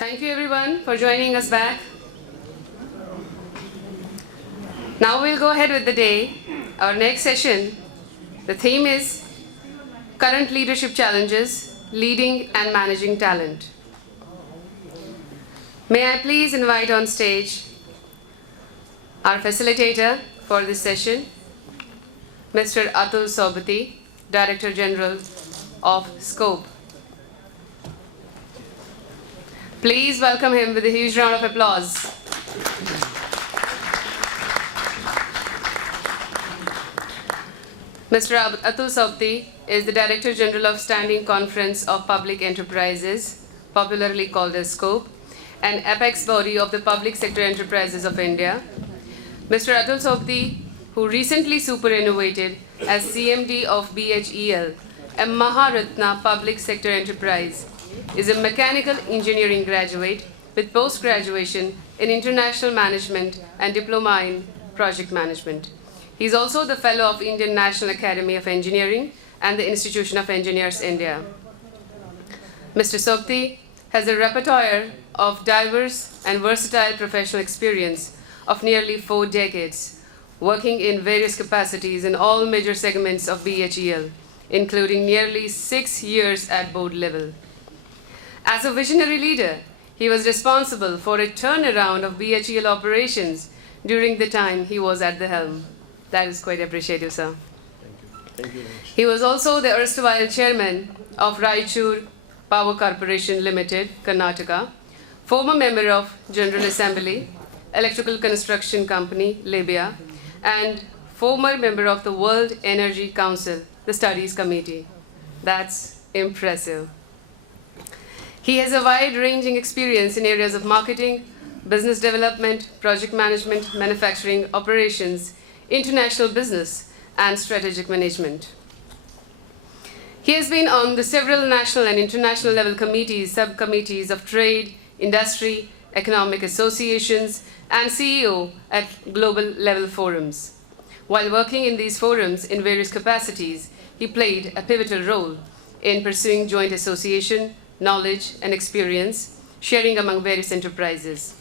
Thank you everyone for joining us back. Now we'll go ahead with the day. Our next session, the theme is Current Leadership Challenges, Leading and Managing Talent. May I please invite on stage our facilitator for this session, Mr. Atul Sobti, Director General of SCOPE. Please welcome him with a huge round of applause. Mr. Atul Sobti is the Director General of Standing Conference of Public Enterprises, popularly called as SCOPE, an apex body of the Public Sector Enterprises of India. Mr. Atul Sobti, who recently superannuated as CMD of BHEL, a Maharatna public sector enterprise, is a mechanical engineering graduate with post-graduation in international management and diploma in project management. He is also the fellow of Indian National Academy of Engineering and the Institution of Engineers, India. Mr. Sobti has a repertoire of diverse and versatile professional experience of nearly 4 decades, working in various capacities in all major segments of BHEL, including nearly 6 years at board level. As a visionary leader, he was responsible for a turnaround of BHEL operations during the time he was at the helm. That is quite appreciative, sir. Thank you. He was also the erstwhile chairman of Raichur Power Corporation Limited, Karnataka, former member of General Assembly, Electrical Construction Company, Libya, and former member of the World Energy Council, the Studies Committee. That's impressive. He has a wide-ranging experience in areas of marketing, business development, project management, manufacturing, operations, international business, and strategic management. He has been on the several national and international level committees, subcommittees of trade, industry, economic associations, and CEO at global level forums. While working in these forums in various capacities, he played a pivotal role in pursuing joint association, knowledge, and experience, sharing among various enterprises.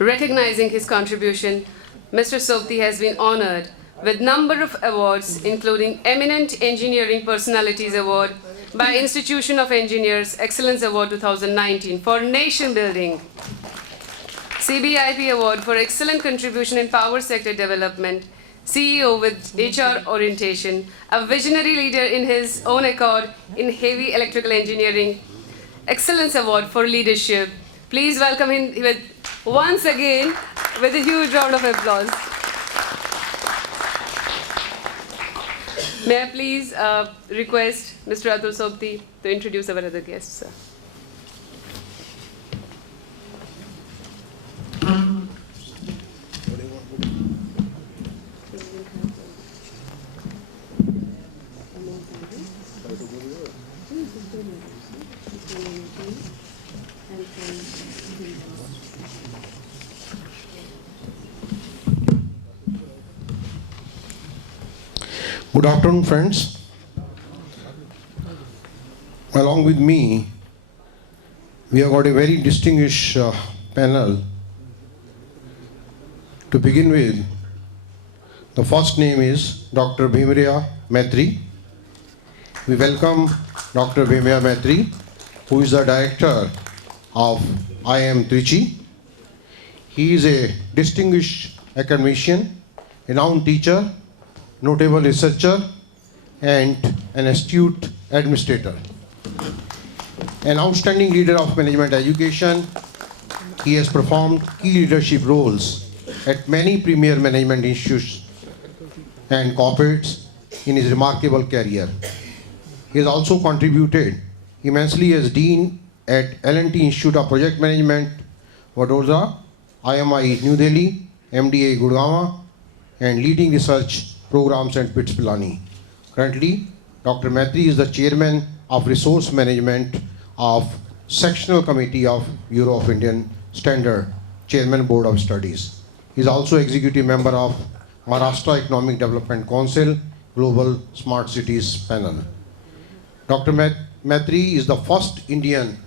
Recognizing his contribution, Mr. Sobti has been honored with a number of awards, including Eminent Engineering Personalities Award by Institution of Engineers Excellence Award 2019 for nation building, CBIP Award for Excellent Contribution in Power Sector Development, CEO with HR orientation, a visionary leader in his own accord in heavy electrical engineering, Excellence Award for Leadership. Please welcome him once again with a huge round of applause. May I please request Mr. Atul Sobti to introduce our other guests, sir. Good afternoon, friends. Along with me, we have got a very distinguished panel. To begin with, the first name is Dr. Bhimriya Maitri. We welcome Dr. Bhimriya Maitri, who is the director of IIM Trichy. He is a distinguished academician, a renowned teacher, notable researcher, and an astute administrator. An outstanding leader of management education, he has performed key leadership roles at many premier management institutes and corporates in his remarkable career. He has also contributed immensely as Dean at L&T Institute of Project Management, Vadodara, IMI New Delhi, MDA Gurgaon, and leading research programs at BITS Pilani. Currently, Dr. Maitri is the chairman of resource management of Sectional Committee of Bureau of Indian Standard, Chairman Board of Studies. He is also executive member of Maharashtra Economic Development Council Global Smart Cities Panel. Dr. Maitri is the first Indian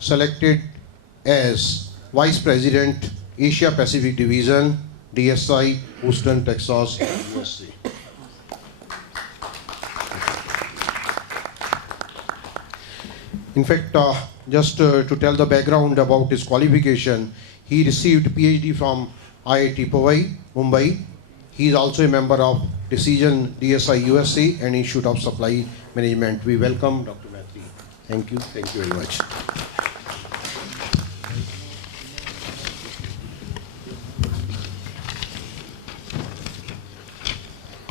selected as Vice President, Asia Pacific Division, DSI, Houston, Texas, USA. In fact, just to tell the background about his qualification, he received PhD from IIT Powai, Mumbai. He is also a member of Decision DSI USA and Institute of Supply Management. We welcome Dr. Mehta. Thank you. Thank you very much.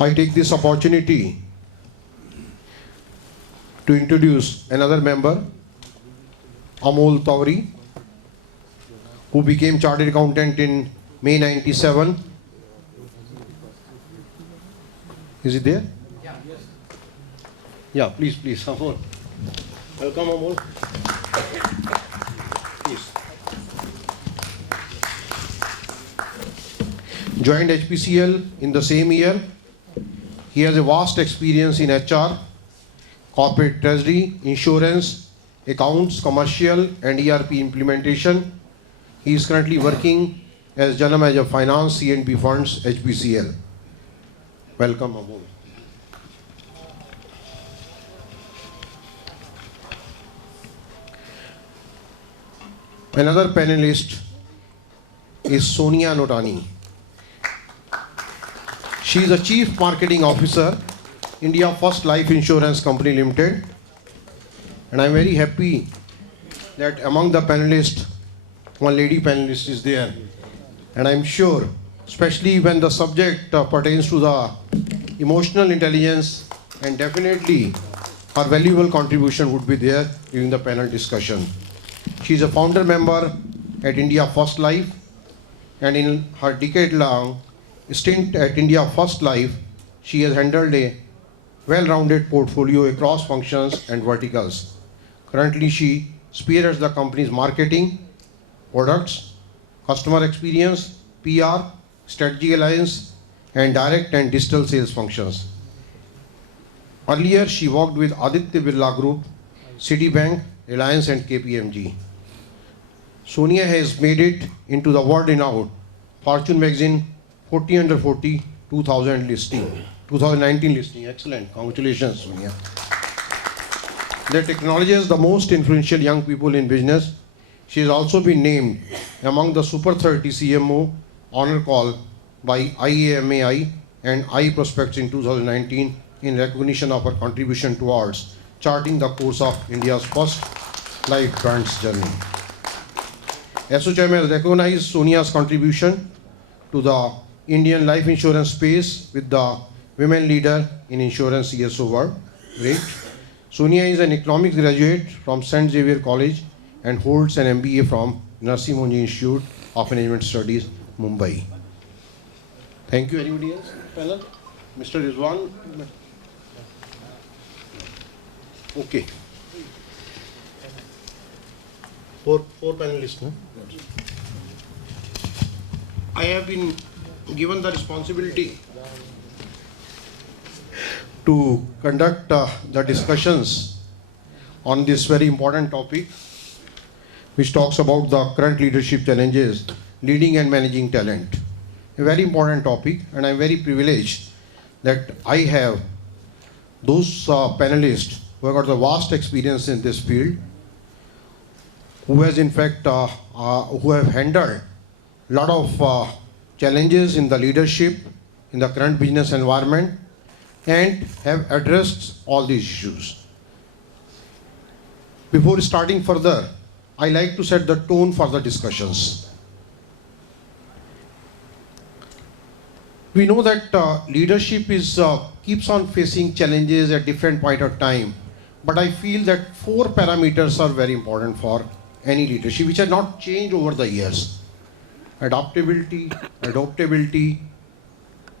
I take this opportunity to introduce another member, Amol Tawri, who became Chartered Accountant in May 97. Is it there? Yeah. Yes. Yeah, please, Amol. Welcome, Amol. Please. Joined HPCL in the same year. He has a vast experience in HR, corporate treasury, insurance, accounts, commercial, and ERP implementation. He is currently working as General Manager of Finance, C&P Funds, HPCL. Welcome, Amol. Another panelist is Sonia Notani. She is the Chief Marketing Officer, India First Life Insurance Company Limited. And I'm very happy that among the panelists, one lady panelist is there. And I'm sure, especially when the subject pertains to the emotional intelligence, and definitely her valuable contribution would be there during the panel discussion. She is a founder member at India First Life, and in her decade-long stint at India First Life, she has handled a well-rounded portfolio across functions and verticals. Currently, she spearheads the company's marketing, products, customer experience, PR, strategy alliance, and direct and digital sales functions. Earlier, she worked with Aditya Birla Group, Citibank, Reliance, and KPMG. Sonia has made it into the world-renowned Fortune magazine 40 under 40 2019 listing. Excellent. Congratulations, Sonia. That acknowledges the most influential young people in business. She has also been named among the Super 30 CMO honor call by IAMAI and iProspects in 2019 in recognition of her contribution towards charting the course of India's first life brand's journey. ASSOCHAM has recognized Sonia's contribution to the Indian life insurance space with the Women Leader in Insurance CSO World. Great. Sonia is an economics graduate from St. Xavier College and holds an MBA from Narsi Monji Institute of Management Studies, Mumbai. Thank you. Anybody else? Panel? Mr. Rizwan? Okay. Four panelists. No? I have been given the responsibility to conduct the discussions on this very important topic, which talks about the current leadership challenges, leading and managing talent. A very important topic, and I'm very privileged that I have those panelists who have got the vast experience in this field, who has in fact, who have handled a lot of challenges in the leadership, in the current business environment, and have addressed all these issues. Before starting further, I like to set the tone for the discussions. We know that leadership is keeps on facing challenges at different point of time, but I feel that 4 parameters are very important for any leadership, which have not changed over the years. Adaptability,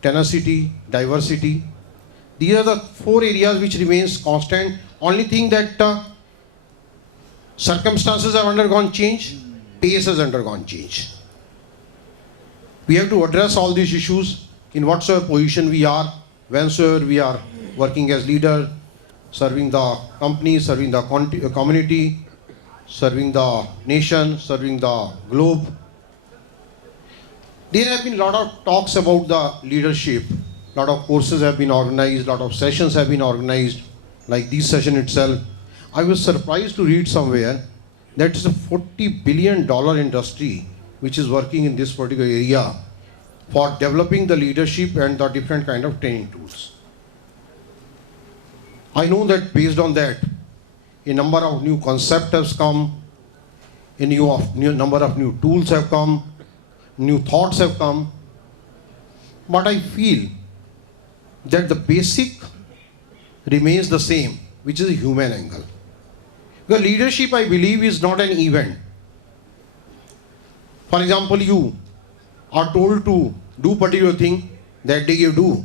tenacity, diversity. These are the 4 areas which remains constant. Only thing that circumstances have undergone change, pace has undergone change. We have to address all these issues in whatsoever position we are, whensoever we are working as leader, serving the company, serving the community, serving the nation, serving the globe. There have been a lot of talks about the leadership. A lot of courses have been organized, a lot of sessions have been organized, like this session itself. I was surprised to read somewhere that it's a $40 billion industry which is working in this particular area for developing the leadership and the different kind of training tools. I know that based on that, a number of new concepts have come, a number of new tools have come, new thoughts have come, but I feel that the basic remains the same, which is a human angle. Because leadership, I believe, is not an event. For example, you are told to do particular thing, that day you do.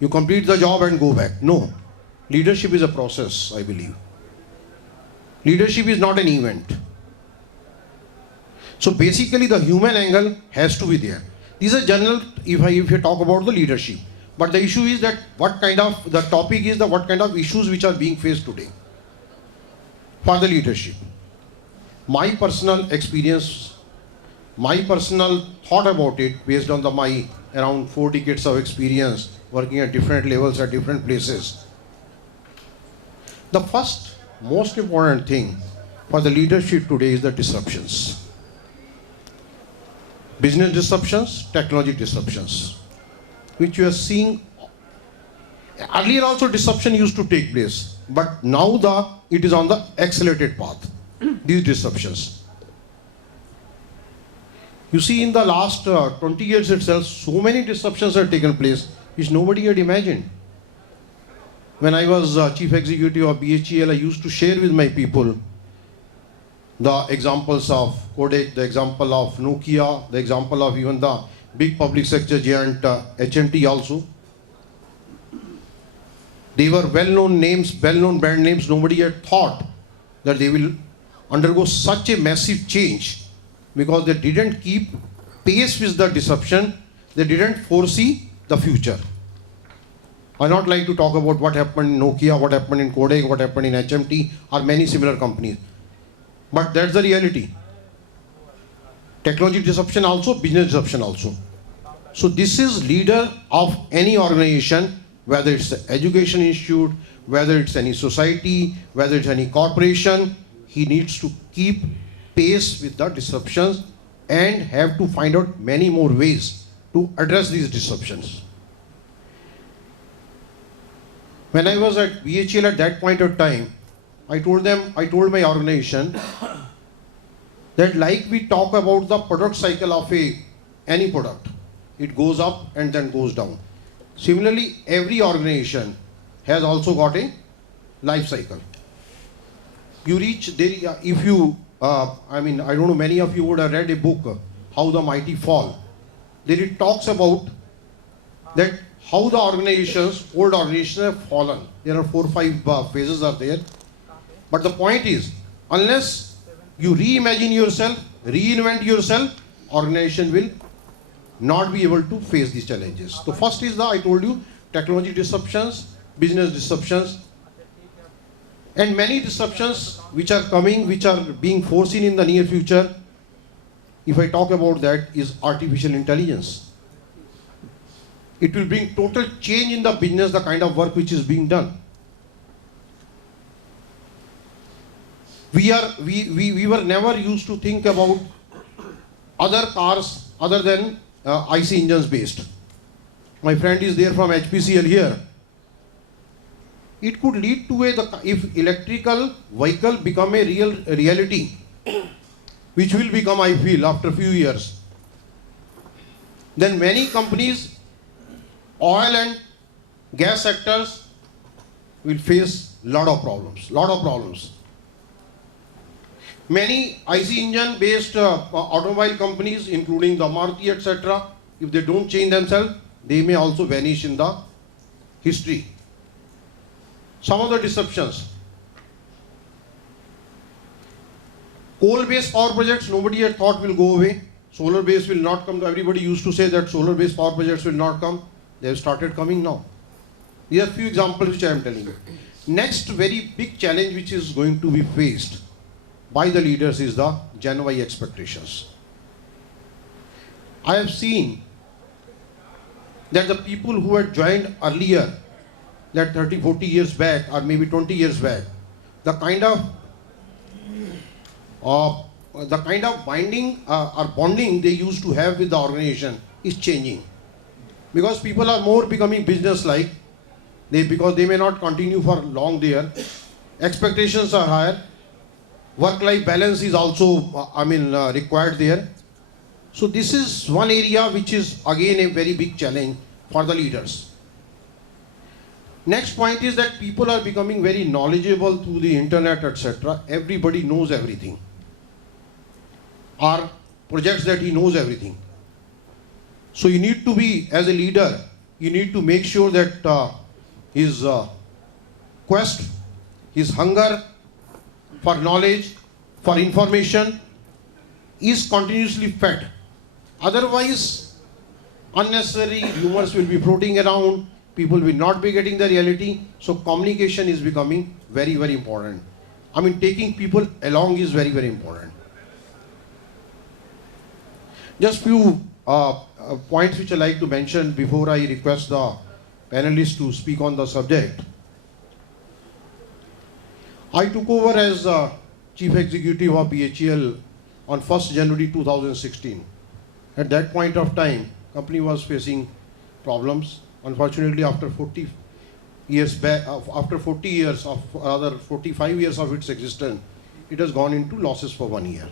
You complete the job and go back. No. Leadership is a process, I believe. Leadership is not an event. So basically the human angle has to be there. These are general, if you talk about the leadership. But the issue is that what kind of issues which are being faced today for the leadership. My personal experience, my personal thought about it based on my around 4 decades of experience working at different levels at different places. The first most important thing for the leadership today is the disruptions. Business disruptions, technology disruptions, which you are seeing. Earlier also disruption used to take place, but now it is on the accelerated path, these disruptions. You see, in the last 20 years itself, so many disruptions have taken place which nobody had imagined. When I was chief executive of BHEL, I used to share with my people the examples of Kodak, the example of Nokia, the example of even the big public sector giant HMT also. They were well-known names, well-known brand names. Nobody had thought that they will undergo such a massive change because they didn't keep pace with the disruption. They didn't foresee the future. I not like to talk about what happened in Nokia, what happened in Kodak, what happened in HMT, or many similar companies. But that's the reality. Technology disruption also, business disruption also. So this is leader of any organization, whether it's an education institute, whether it's any society, whether it's any corporation, he needs to keep pace with the disruptions and have to find out many more ways to address these disruptions. When I was at BHEL at that point of time, I told my organization that like we talk about the product cycle of any product, it goes up and then goes down. Similarly, every organization has also got a life cycle. You reach there, if you, I don't know, many of you would have read a book, How the Mighty Fall. There it talks about that how the old organizations have fallen. There are 4 or 5 phases are there. But the point is, unless you reimagine yourself, reinvent yourself, organization will not be able to face these challenges. So first is I told you, technology disruptions, business disruptions, and many disruptions which are coming, which are being foreseen in the near future. If I talk about that, is artificial intelligence. It will bring total change in the business, the kind of work which is being done. We were never used to think about other cars other than IC engines based. My friend is there from HPCL here. It could lead to if electrical vehicle become a reality, which will become, I feel, after a few years, then many companies, oil and gas sectors will face lot of problems. Many IC engine based automobile companies, including the Maruti, etc., if they don't change themselves, they may also vanish in the history. Some of the disruptions. Coal-based power projects, nobody had thought will go away. Solar-based will not come. Everybody used to say that solar-based power projects will not come. They have started coming now. These are few examples which I am telling you. Next very big challenge which is going to be faced by the leaders is the Gen Y expectations. I have seen that the people who had joined earlier, that 30, 40 years back or maybe 20 years back, the kind of binding or bonding they used to have with the organization is changing. Because people are more becoming business-like, because they may not continue for long there. Expectations are higher. Work-life balance is also, required there. So this is one area which is again a very big challenge for the leaders. Next point is that people are becoming very knowledgeable through the internet, etc. Everybody knows everything. Or projects that he knows everything. So you need to be, as a leader, you need to make sure that his quest, his hunger for knowledge, for information is continuously fed. Otherwise, unnecessary rumors will be floating around, people will not be getting the reality. So communication is becoming very, very important. I mean, taking people along is very, very important. Just few points which I like to mention before I request the panelists to speak on the subject. I took over as Chief Executive of BHEL on 1st January 2016. At that point of time, company was facing problems. Unfortunately, after 40 years back, after 40 years of, rather 45 years of its existence, it has gone into losses for 1 year.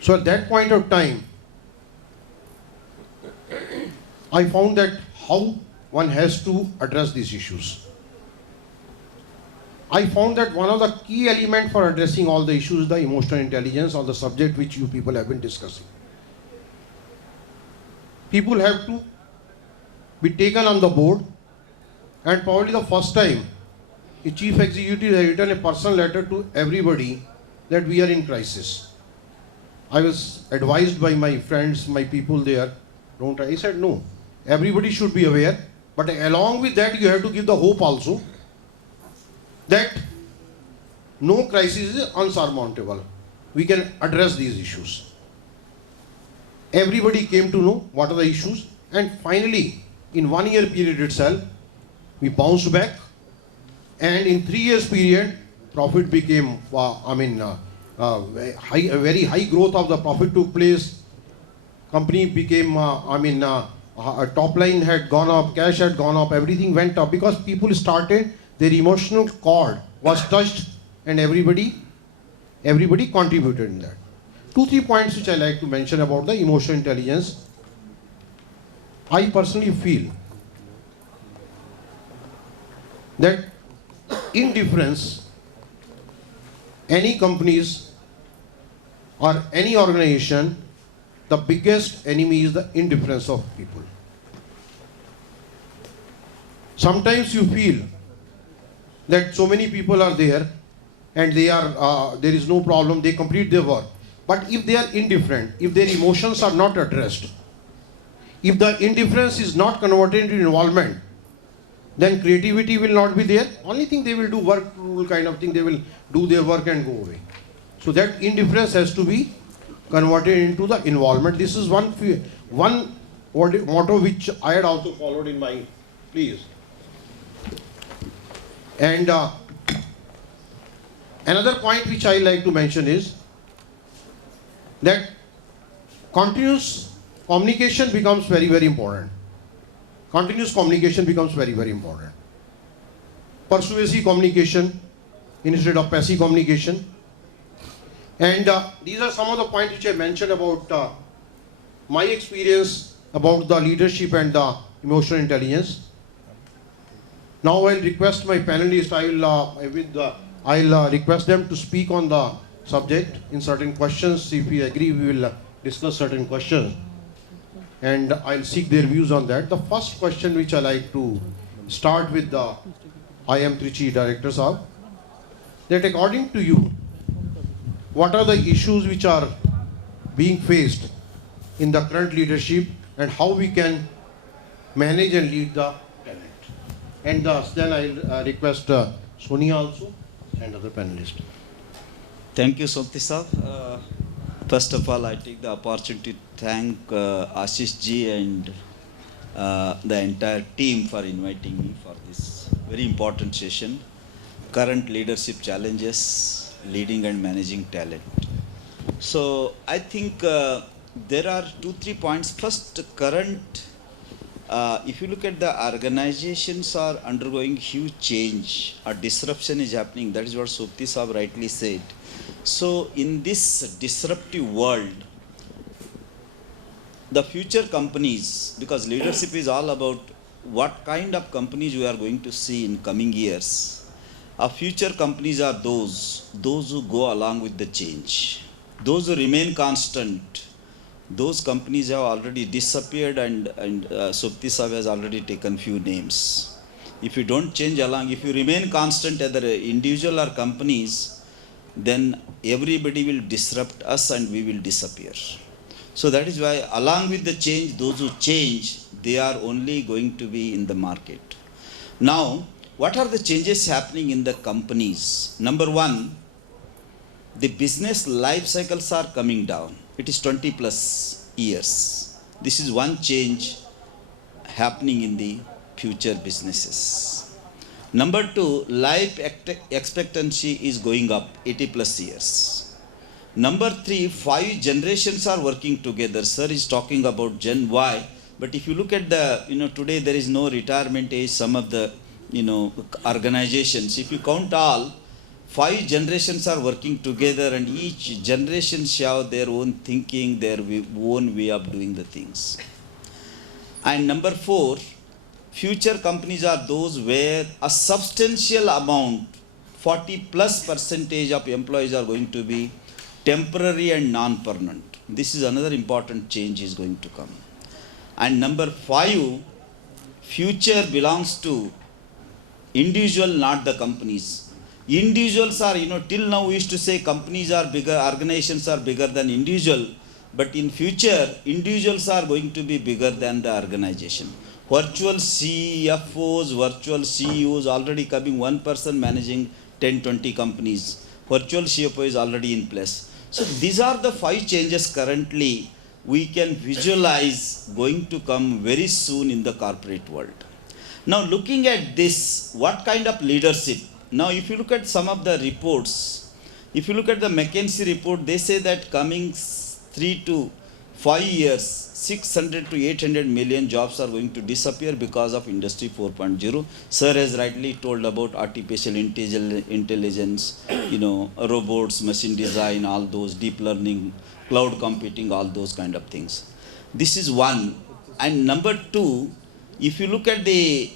So at that point of time, I found that how one has to address these issues. I found that one of the key elements for addressing all the issues is the emotional intelligence, or the subject which you people have been discussing. People have to be taken on the board, and probably the first time a chief executive has written a personal letter to everybody that we are in crisis. I was advised by my friends, my people there, don't I? I said no, everybody should be aware, but along with that you have to give the hope also that no crisis is unsurmountable. We can address these issues. Everybody came to know what are the issues, and finally in 1 year period itself we bounced back, and in 3 years period profit became a very high growth of the profit took place. Company became top line had gone up, cash had gone up, everything went up because people started, their emotional cord was touched, and everybody contributed in that. 2-3 points which I like to mention about the emotional intelligence. I personally feel that indifference, any companies or any organization, the biggest enemy is the indifference of people. Sometimes you feel that so many people are there and they are there is no problem, they complete their work. But if they are indifferent, if their emotions are not addressed, if the indifference is not converted into involvement, then creativity will not be there. Only thing they will do work rule kind of thing, they will do their work and go away. So that indifference has to be converted into the involvement. This is one motto which I had also followed in my, please. And another point which I like to mention is that continuous communication becomes very, very important. Continuous communication becomes very, very important. Persuasive communication instead of passive communication. And these are some of the points which I mentioned about my experience about the leadership and the emotional intelligence. Now I'll request my panelists, I'll request them to speak on the subject in certain questions. If we agree, we will discuss certain questions, and I'll seek their views on that. The first question which I like to start with the IIM Trichy Director Sahab, that according to you, what are the issues which are being faced in the current leadership and how we can manage and lead the talent? And then I'll request Sonia also and other panelists. Thank you, Sokti Saab. First of all, I take the opportunity to thank Ashish ji and the entire team for inviting me for this very important session. Current leadership challenges, leading and managing talent. So I think there are 2-3 points. First, current. If you look at the organizations are undergoing huge change, a disruption is happening. That is what Sokti Saab rightly said. So in this disruptive world, the future companies, because leadership is all about what kind of companies we are going to see in coming years. Our future companies are those who go along with the change, those who remain constant. Those companies have already disappeared, and Sokti Saab has already taken few names. If you don't change along, if you remain constant, either individual or companies, then everybody will disrupt us and we will disappear. So that is why along with the change, those who change, they are only going to be in the market. Now, what are the changes happening in the companies? Number one, the business life cycles are coming down. It is 20 plus years. This is one change happening in the future businesses. Number two, life expectancy is going up 80 plus years. Number three, 5 generations are working together. Sir is talking about Gen Y, but if you look at the, today there is no retirement age, some of the, organizations. If you count all, 5 generations are working together, and each generation have their own thinking, their own way of doing the things. And number 4, future companies are those where a substantial amount, 40+% of employees are going to be temporary and non-permanent. This is another important change is going to come. And number 5, future belongs to individual, not the companies. Individuals are, till now we used to say companies are bigger, organizations are bigger than individual, but in future, individuals are going to be bigger than the organization. Virtual CFOs, virtual CEOs already coming, one person managing 10-20 companies. Virtual CFO is already in place. So these are the 5 changes currently we can visualize going to come very soon in the corporate world. Now looking at this, what kind of leadership? Now if you look at some of the reports, if you look at the McKinsey report, they say that coming 3 to 5 years, 600 to 800 million jobs are going to disappear because of Industry 4.0. Sir has rightly told about artificial intelligence, robots, machine design, all those, deep learning, cloud computing, all those kind of things. This is one. And number 2, if you look at the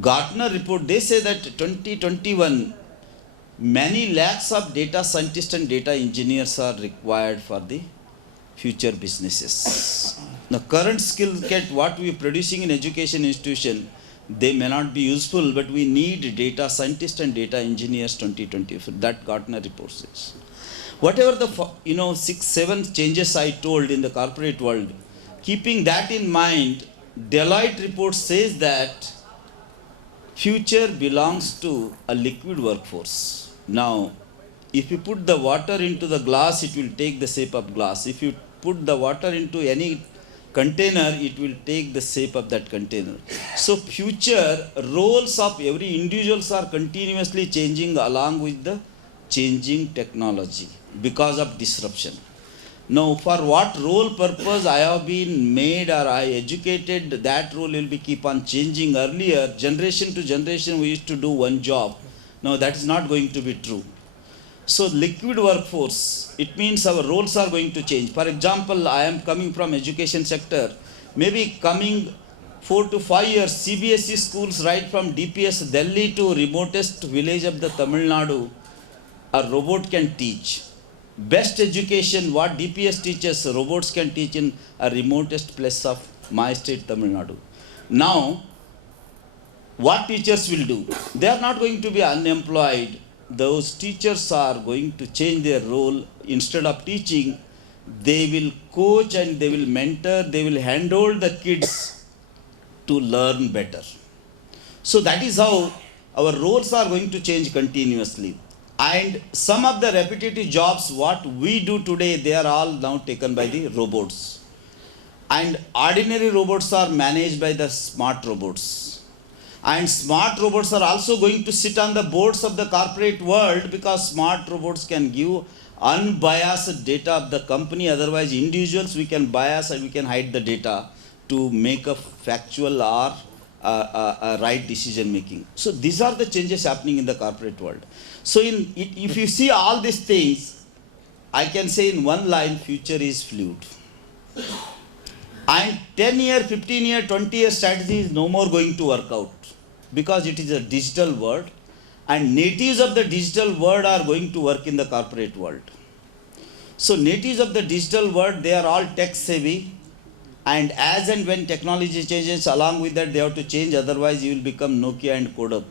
Gartner report, they say that 2021, many lakhs of data scientists and data engineers are required for the future businesses. The current skill set, what we are producing in education institution, they may not be useful, but we need data scientists and data engineers 2020. That Gartner report says. Whatever the 6-7 changes I told in the corporate world, keeping that in mind, Deloitte report says that future belongs to a liquid workforce. Now, if you put the water into the glass, it will take the shape of glass. If you put the water into any container, it will take the shape of that container. So future roles of every individuals are continuously changing along with the changing technology because of disruption. Now, for what role purpose I have been made or I educated, that role will be keep on changing. Earlier, generation to generation, we used to do one job. Now, that is not going to be true. So, liquid workforce, it means our roles are going to change. For example, I am coming from education sector. Maybe coming 4 to 5 years, CBSE schools right from DPS Delhi to remotest village of the Tamil Nadu, a robot can teach. Best education, what DPS teaches, robots can teach in a remotest place of my state, Tamil Nadu. Now, what teachers will do? They are not going to be unemployed. Those teachers are going to change their role. Instead of teaching, they will coach and they will mentor, they will handhold the kids to learn better. So that is how our roles are going to change continuously. And some of the repetitive jobs, what we do today, they are all now taken by the robots. And ordinary robots are managed by the smart robots. And smart robots are also going to sit on the boards of the corporate world, because smart robots can give unbiased data of the company. Otherwise, individuals, we can bias and we can hide the data to make a factual or a right decision making. So these are the changes happening in the corporate world. So if you see all these things, I can say in one line, future is fluid. And 10-year, 15-year, 20-year strategy is no more going to work out, because it is a digital world, and natives of the digital world are going to work in the corporate world. So natives of the digital world, they are all tech savvy, and as and when technology changes, along with that they have to change, otherwise you will become Nokia and Kodak.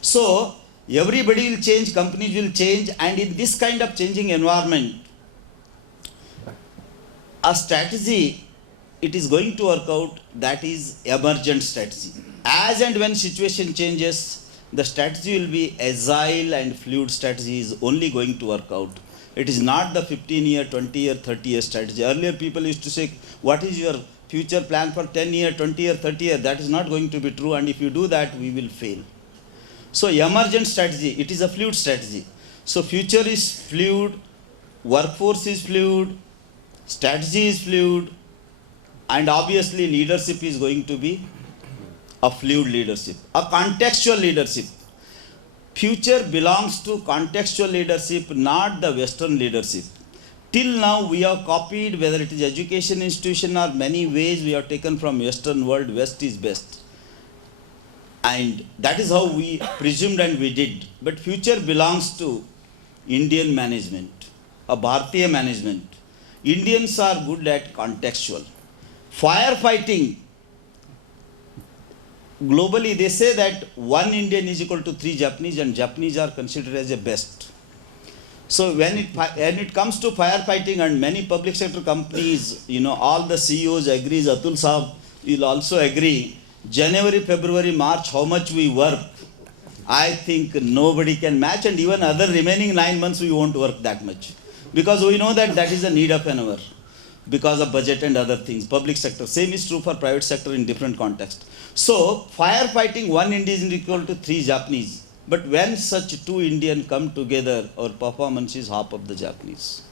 So everybody will change, companies will change, and in this kind of changing environment, a strategy, it is going to work out, that is emergent strategy. As and when situation changes, the strategy will be agile, and fluid strategy is only going to work out. It is not the 15-year, 20-year, 30-year strategy. Earlier people used to say, what is your future plan for 10-year, 20-year, 30-year? That is not going to be true, and if you do that, we will fail. So emergent strategy, it is a fluid strategy. So future is fluid, workforce is fluid, strategy is fluid, and obviously leadership is going to be a fluid leadership, a contextual leadership. Future belongs to contextual leadership, not the Western leadership. Till now we have copied, whether it is education institution or many ways we have taken from Western world, West is best. And that is how we presumed and we did. But future belongs to Indian management, a Bharatiya management. Indians are good at contextual. Firefighting, globally they say that one Indian is equal to 3 Japanese, and Japanese are considered as the best. So when it comes to firefighting, and many public sector companies, all the CEOs agrees, Atul Saab will also agree, January, February, March, how much we work, I think nobody can match, and even other remaining 9 months we won't work that much. Because we know that that is the need of an hour, because of budget and other things, public sector. Same is true for private sector in different context. So firefighting, one Indian is equal to 3 Japanese. But when such 2 Indian come together, our performance is half of the Japanese,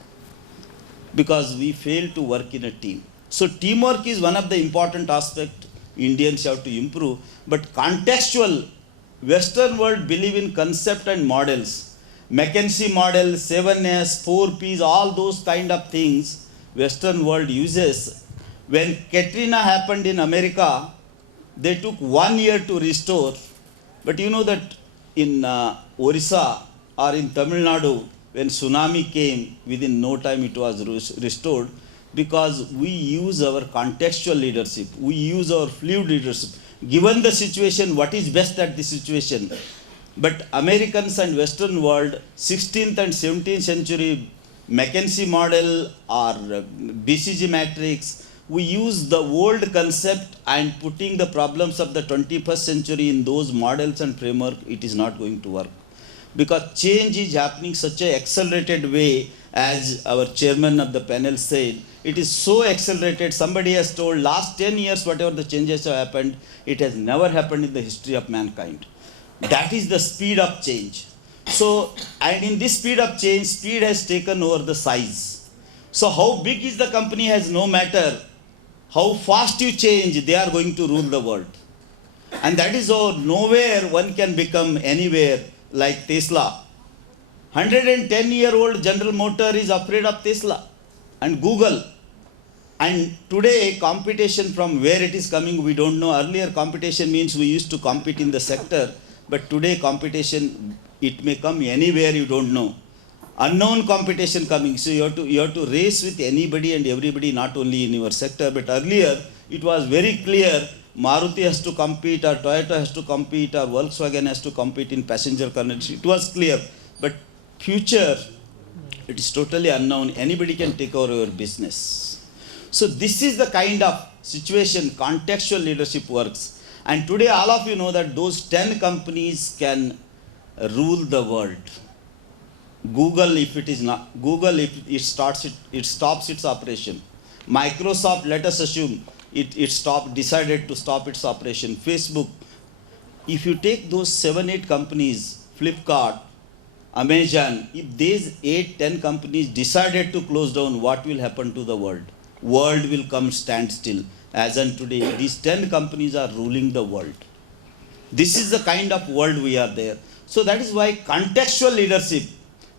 because we fail to work in a team. So teamwork is one of the important aspects Indians have to improve. But contextual, Western world believe in concept and models. McKinsey model, 7S, 4Ps, all those kind of things Western world uses. When Katrina happened in America, they took 1 year to restore. But you know that in Orissa or in Tamil Nadu, when tsunami came, within no time it was restored, because we use our contextual leadership, we use our fluid leadership. Given the situation, what is best at the situation? But Americans and Western world, 16th and 17th century McKinsey model or BCG matrix, we use the old concept and putting the problems of the 21st century in those models and framework, it is not going to work. Because change is happening such an accelerated way, as our chairman of the panel said, it is so accelerated. Somebody has told last 10 years, whatever the changes have happened, it has never happened in the history of mankind. That is the speed of change. So, and in this speed of change, speed has taken over the size. So how big is the company has no matter. How fast you change, they are going to rule the world. And that is how nowhere one can become anywhere like Tesla. 110-year-old General Motors is afraid of Tesla and Google. And today competition, from where it is coming, we don't know. Earlier competition means we used to compete in the sector, but today competition, it may come anywhere, you don't know. Unknown competition coming, so you have to race with anybody and everybody, not only in your sector. But earlier it was very clear, Maruti has to compete, or Toyota has to compete, or Volkswagen has to compete in passenger car. It was clear. But future, it is totally unknown. Anybody can take over your business. So this is the kind of situation contextual leadership works. And today all of you know that those 10 companies can rule the world. Google, if it is not Google, if it stops its operation. Microsoft, let us assume decided to stop its operation. Facebook, if you take those 7-8 companies, Flipkart, Amazon, if these 8-10 companies decided to close down, what will happen to the world? World will come standstill. As on today, these 10 companies are ruling the world. This is the kind of world we are there. So that is why contextual leadership,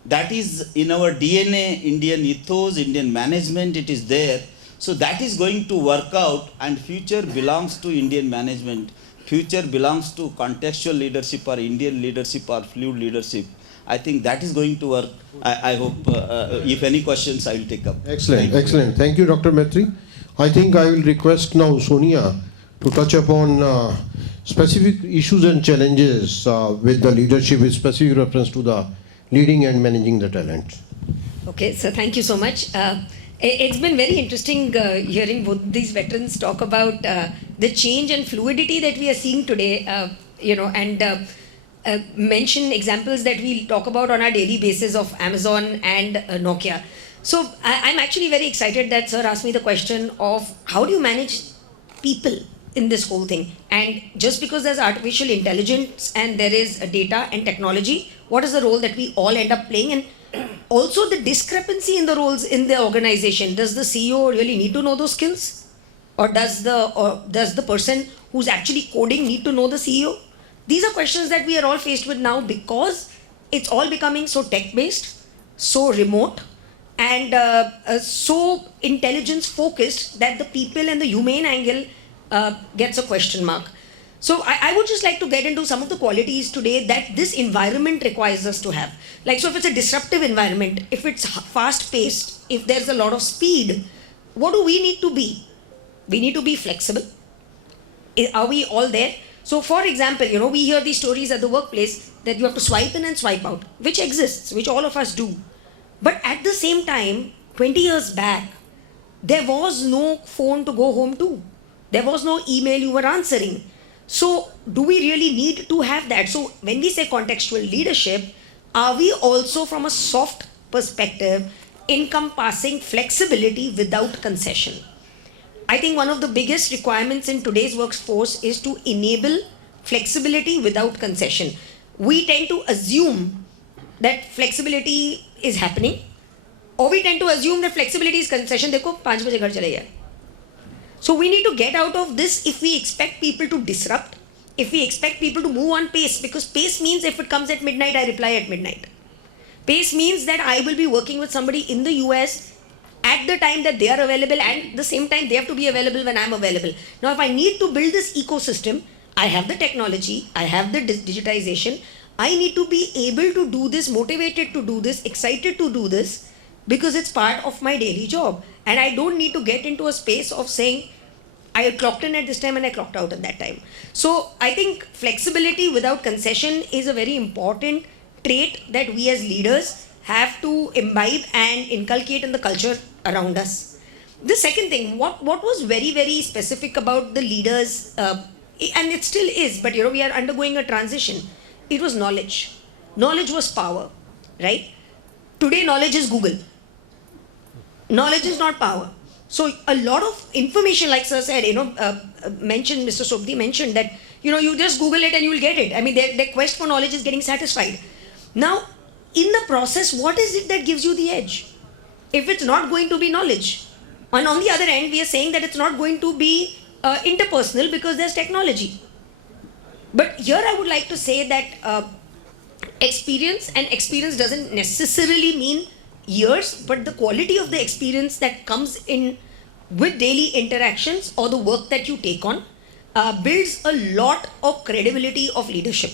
that is in our DNA, Indian ethos, Indian management, it is there. So that is going to work out, and future belongs to Indian management. Future belongs to contextual leadership or Indian leadership or fluid leadership. I think that is going to work. I hope if any questions I will take up. Excellent, excellent. Thank you, Dr. Maitre. I think I will request now Sonia to touch upon specific issues and challenges with the leadership with specific reference to the leading and managing the talent. Okay, so thank you so much. It's been very interesting hearing both these veterans talk about the change and fluidity that we are seeing today, and mention examples that we talk about on our daily basis of Amazon and Nokia. So I'm actually very excited that Sir asked me the question of how do you manage people in this whole thing? And just because there's artificial intelligence and there is data and technology, what is the role that we all end up playing? And also the discrepancy in the roles in the organization. Does the CEO really need to know those skills? Or does the person who's actually coding need to know the CEO? These are questions that we are all faced with now because it's all becoming so tech-based, so remote, and so intelligence-focused that the people and the humane angle gets a question mark. So I would just like to get into some of the qualities today that this environment requires us to have. Like, so if it's a disruptive environment, if it's fast-paced, if there's a lot of speed, what do we need to be? We need to be flexible. Are we all there? So for example, we hear these stories at the workplace that you have to swipe in and swipe out, which exists, which all of us do. But at the same time, 20 years back, there was no phone to go home to. There was no email you were answering. So do we really need to have that? So when we say contextual leadership, are we also from a soft perspective encompassing flexibility without concession? I think one of the biggest requirements in today's workforce is to enable flexibility without concession. We tend to assume that flexibility is happening, or we tend to assume that flexibility is concession. Dekho, 5 baje ghar chale jaiye. So we need to get out of this if we expect people to disrupt, if we expect people to move on pace, because pace means if it comes at midnight, I reply at midnight. Pace means that I will be working with somebody in the US at the time that they are available, and the same time they have to be available when I'm available. Now, if I need to build this ecosystem, I have the technology, I have the digitization, I need to be able to do this, motivated to do this, excited to do this, because it's part of my daily job. And I don't need to get into a space of saying, I clocked in at this time and I clocked out at that time. So I think flexibility without concession is a very important trait that we as leaders have to imbibe and inculcate in the culture around us. The second thing, what was very, very specific about the leaders, and it still is, but we are undergoing a transition. It was knowledge. Knowledge was power, right? Today, knowledge is Google. Knowledge is not power. So a lot of information, like Sir said, mentioned, Mr. Sobdi mentioned that, you just Google it and you will get it. I mean, their quest for knowledge is getting satisfied. Now, in the process, what is it that gives you the edge? If it's not going to be knowledge. And on the other end, we are saying that it's not going to be interpersonal because there's technology. But here I would like to say that experience doesn't necessarily mean years, but the quality of the experience that comes in with daily interactions or the work that you take on builds a lot of credibility of leadership.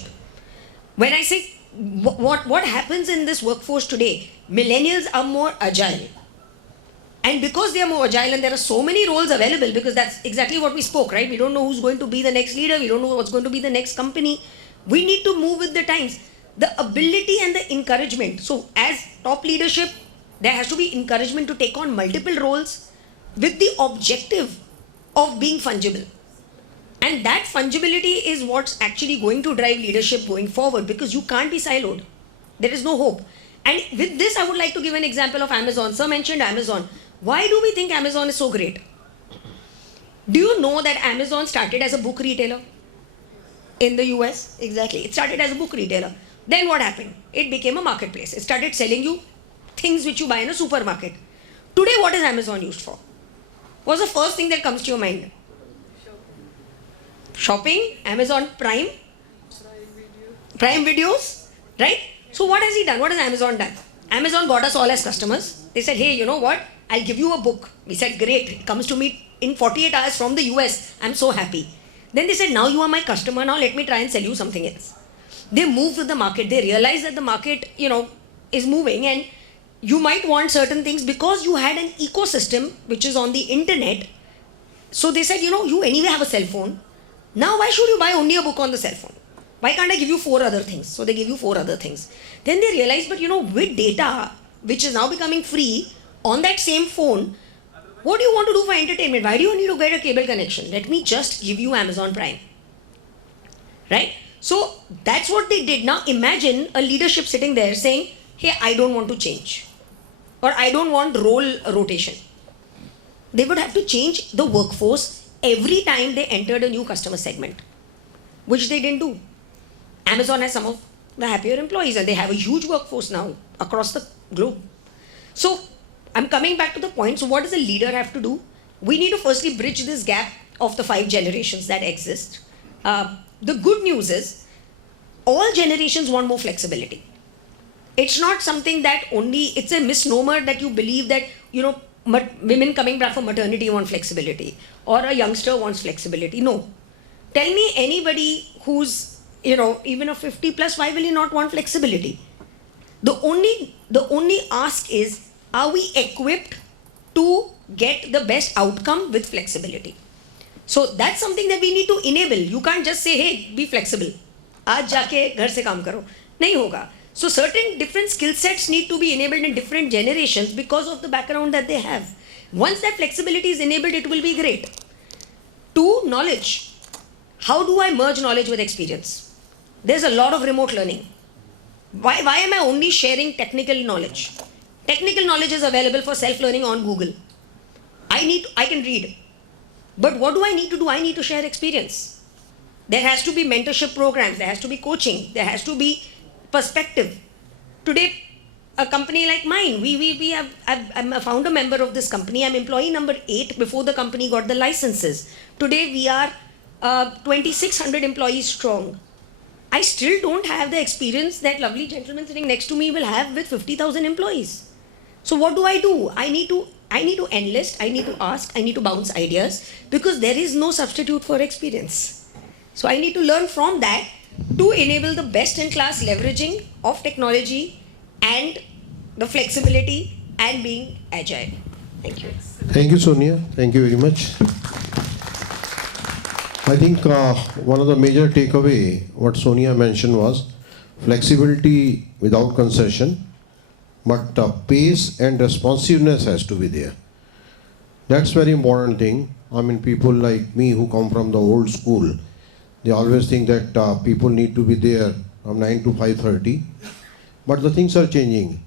When I say what happens in this workforce today, millennials are more agile. And because they are more agile and there are so many roles available, because that's exactly what we spoke, right? We don't know who's going to be the next leader. We don't know what's going to be the next company. We need to move with the times. The ability and the encouragement. So as top leadership, there has to be encouragement to take on multiple roles with the objective of being fungible. And that fungibility is what's actually going to drive leadership going forward, because you can't be siloed. There is no hope. And with this, I would like to give an example of Amazon. Sir mentioned Amazon. Why do we think Amazon is so great? Do you know that Amazon started as a book retailer in the US? Exactly. It started as a book retailer. Then what happened? It became a marketplace. It started selling you things which you buy in a supermarket. Today, what is Amazon used for? What's the first thing that comes to your mind? Shopping, Amazon Prime, Prime Videos, right? So what has he done? What has Amazon done? Amazon got us all as customers. They said, hey, you know what? I'll give you a book. We said, great. It comes to me in 48 hours from the US. I'm so happy. Then they said, now you are my customer. Now let me try and sell you something else. They moved to the market. They realized that the market, is moving, and you might want certain things because you had an ecosystem which is on the internet. So they said, you anyway have a cell phone. Now why should you buy only a book on the cell phone? Why can't I give you 4 other things? So they give you 4 other things. Then they realized, but with data, which is now becoming free, on that same phone, what do you want to do for entertainment? Why do you need to get a cable connection? Let me just give you Amazon Prime. Right? So that's what they did. Now imagine a leadership sitting there saying, hey, I don't want to change. Or I don't want role rotation. They would have to change the workforce every time they entered a new customer segment, which they didn't do. Amazon has some of the happier employees, and they have a huge workforce now across the globe. So I'm coming back to the point. So what does a leader have to do? We need to firstly bridge this gap of the 5 generations that exist. The good news is all generations want more flexibility. It's not something that it's a misnomer that you believe that, women coming back from maternity want flexibility or a youngster wants flexibility. No. Tell me anybody who's, even a 50 plus, why will you not want flexibility? The only ask is, are we equipped to get the best outcome with flexibility? So that's something that we need to enable. You can't just say, hey, be flexible. Aaj jaake ghar se kaam karo. Nahi hoga. So certain different skill sets need to be enabled in different generations because of the background that they have. Once that flexibility is enabled, it will be great. 2, knowledge. How do I merge knowledge with experience? There's a lot of remote learning. Why am I only sharing technical knowledge? Technical knowledge is available for self-learning on Google. I can read. But what do I need to do? I need to share experience. There has to be mentorship programs. There has to be coaching. There has to be perspective. Today, a company like mine, I'm a founder member of this company. I'm employee number 8 before the company got the licenses. Today, we are 2,600 employees strong. I still don't have the experience that lovely gentleman sitting next to me will have with 50,000 employees. So what do? I need to enlist, I need to ask, I need to bounce ideas, because there is no substitute for experience. So I need to learn from that to enable the best in class leveraging of technology and the flexibility and being agile. Thank you. Thank you, Sonia. Thank you very much. I think one of the major takeaway what Sonia mentioned was flexibility without concession, but pace and responsiveness has to be there. That's very important thing. I mean, people like me who come from the old school, they always think that people need to be there from 9 to 5:30. But the things are changing.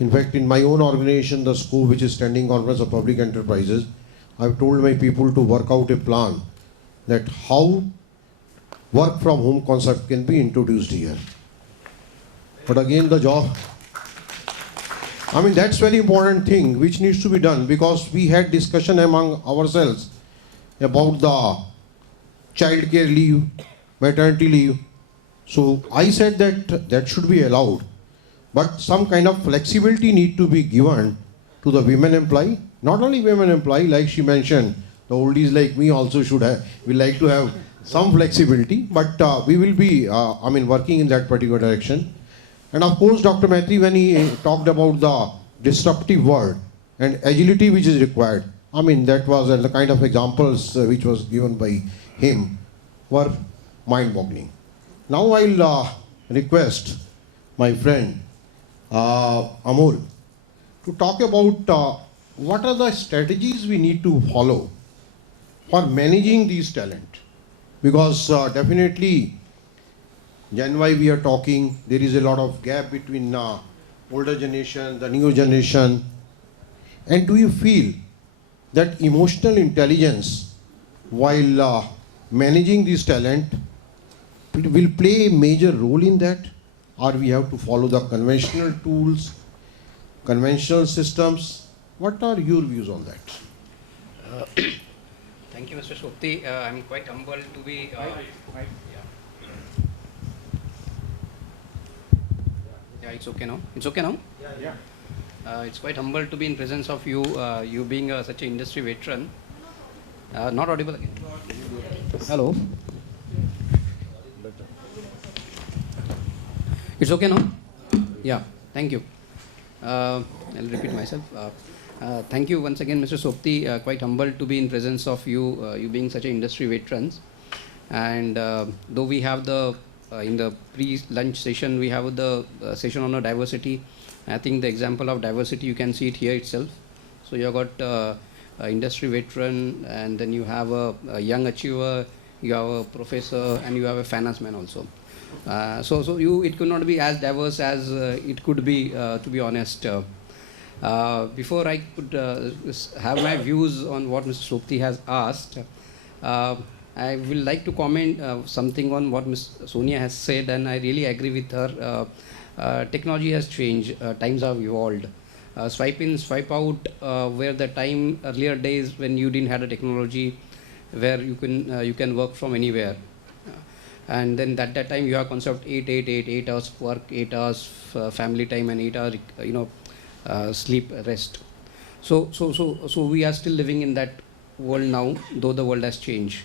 In fact, in my own organization, the school, which is Standing Conference of Public Enterprises, I've told my people to work out a plan that how work from home concept can be introduced here. But again, the job, I mean, that's very important thing which needs to be done, because we had discussion among ourselves about the child care leave, maternity leave. So I said that that should be allowed, but some kind of flexibility need to be given to the women employee. Not only women employee, like she mentioned, the oldies like me also should have, we like to have some flexibility, but we will be, working in that particular direction. And of course, Dr. Maitri, when he talked about the disruptive world and agility which is required, I mean, that was the kind of examples which was given by him were mind-boggling. Now I'll request my friend Amol to talk about what are the strategies we need to follow for managing these talent. Because definitely, Gen Y we are talking, there is a lot of gap between older generation, the new generation? And do you feel that emotional intelligence, while managing this talent, will play a major role in that? Or we have to follow the conventional tools, conventional systems? What are your views on that? Thank you, Mr. Sopti. I'm quite humbled to be. Yeah, it's okay now. It's okay now. It's quite humble to be in presence of you. You being such an industry veteran. Not audible again. Hello. It's okay now. Yeah. Thank you. I'll repeat myself. Thank you once again, Mr. Sopti. Quite humbled to be in presence of you, you being such an industry veterans. And though we have the in the pre-lunch session, we have the session on diversity. I think the example of diversity, you can see it here itself. So you have got industry veteran, and then you have a young achiever, you have a professor, and you have a finance man also. So it could not be as diverse as it could be, to be honest. Before I could have my views on what Mr. Sopti has asked, I will like to comment something on what Ms. Sonia has said, and I really agree with her. Technology has changed, times have evolved. Swipe in, swipe out, where the time earlier days when you didn't have a technology where you can work from anywhere. And then at that time you have concept 8 hours work, 8 hours family time, and 8 hours sleep, rest. So we are still living in that world now, though the world has changed.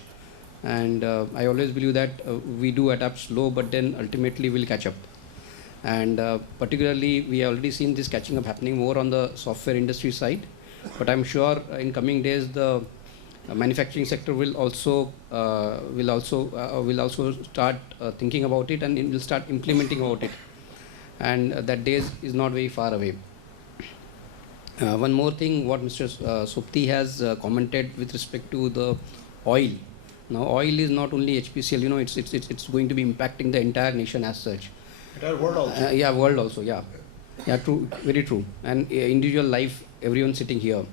And I always believe that we do adapt slow, but then ultimately we'll catch up. And particularly we have already seen this catching up happening more on the software industry side. But I'm sure in coming days the manufacturing sector will also start thinking about it, and it will start implementing about it. And that day is not very far away. One more thing, what Mr. Sopti has commented with respect to the oil. Now, oil is not only HPCL. It's going to be impacting the entire nation as such. Entire world also. Yeah, world also. Yeah, true, very true. And individual life, everyone sitting here.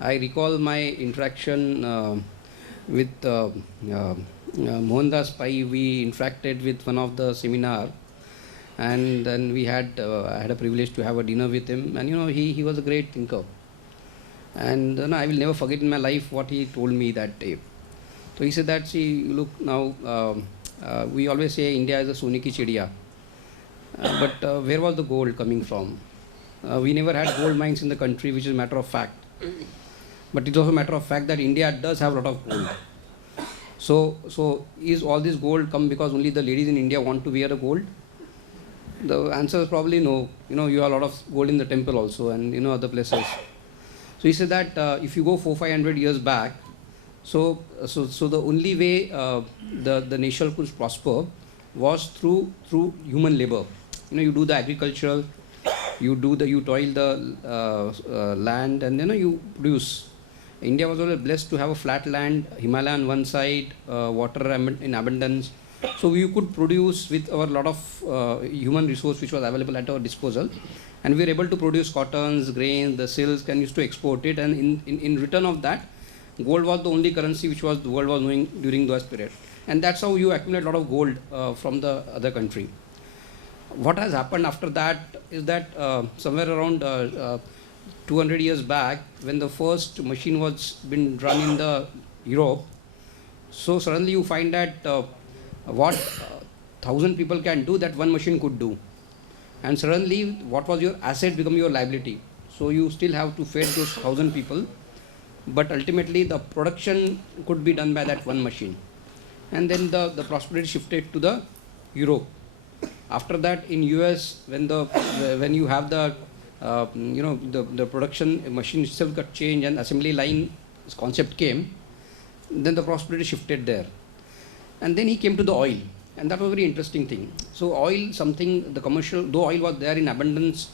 I recall my interaction with Mohandas Pai. We interacted with one of the seminar, and then we had I had a privilege to have a dinner with him. And he was a great thinker. And I will never forget in my life what he told me that day. So he said that, see, look now, we always say India is a Sone ki chidiya. But where was the gold coming from? We never had gold mines in the country, which is a matter of fact. But it's also a matter of fact that India does have a lot of gold. So is all this gold come because only the ladies in India want to wear the gold? The answer is probably no. You have a lot of gold in the temple also, and other places. So he said that if you go 400-500 years back, so the only way the nation could prosper was through human labor. You do the agricultural, you toil the land, and you produce. India was always blessed to have a flat land, Himalaya on one side, water in abundance. So we could produce with our lot of human resource which was available at our disposal, and we were able to produce cottons, grains, the silks, and used to export it. And in return of that, gold was the only currency which the world was knowing during those period. And that's how you accumulate a lot of gold from the other country. What has happened after that is that somewhere around 200 years back, when the first machine was been run in the Europe, so suddenly you find that what 1,000 people can do, that one machine could do. And suddenly what was your asset become your liability. So you still have to feed those 1,000 people, but ultimately the production could be done by that one machine. And then the prosperity shifted to the Europe. After that, in US, when you have the production machine itself got changed and assembly line concept came, then the prosperity shifted there. And then he came to the oil, and that was a very interesting thing. So oil, something, the commercial, though oil was there in abundance,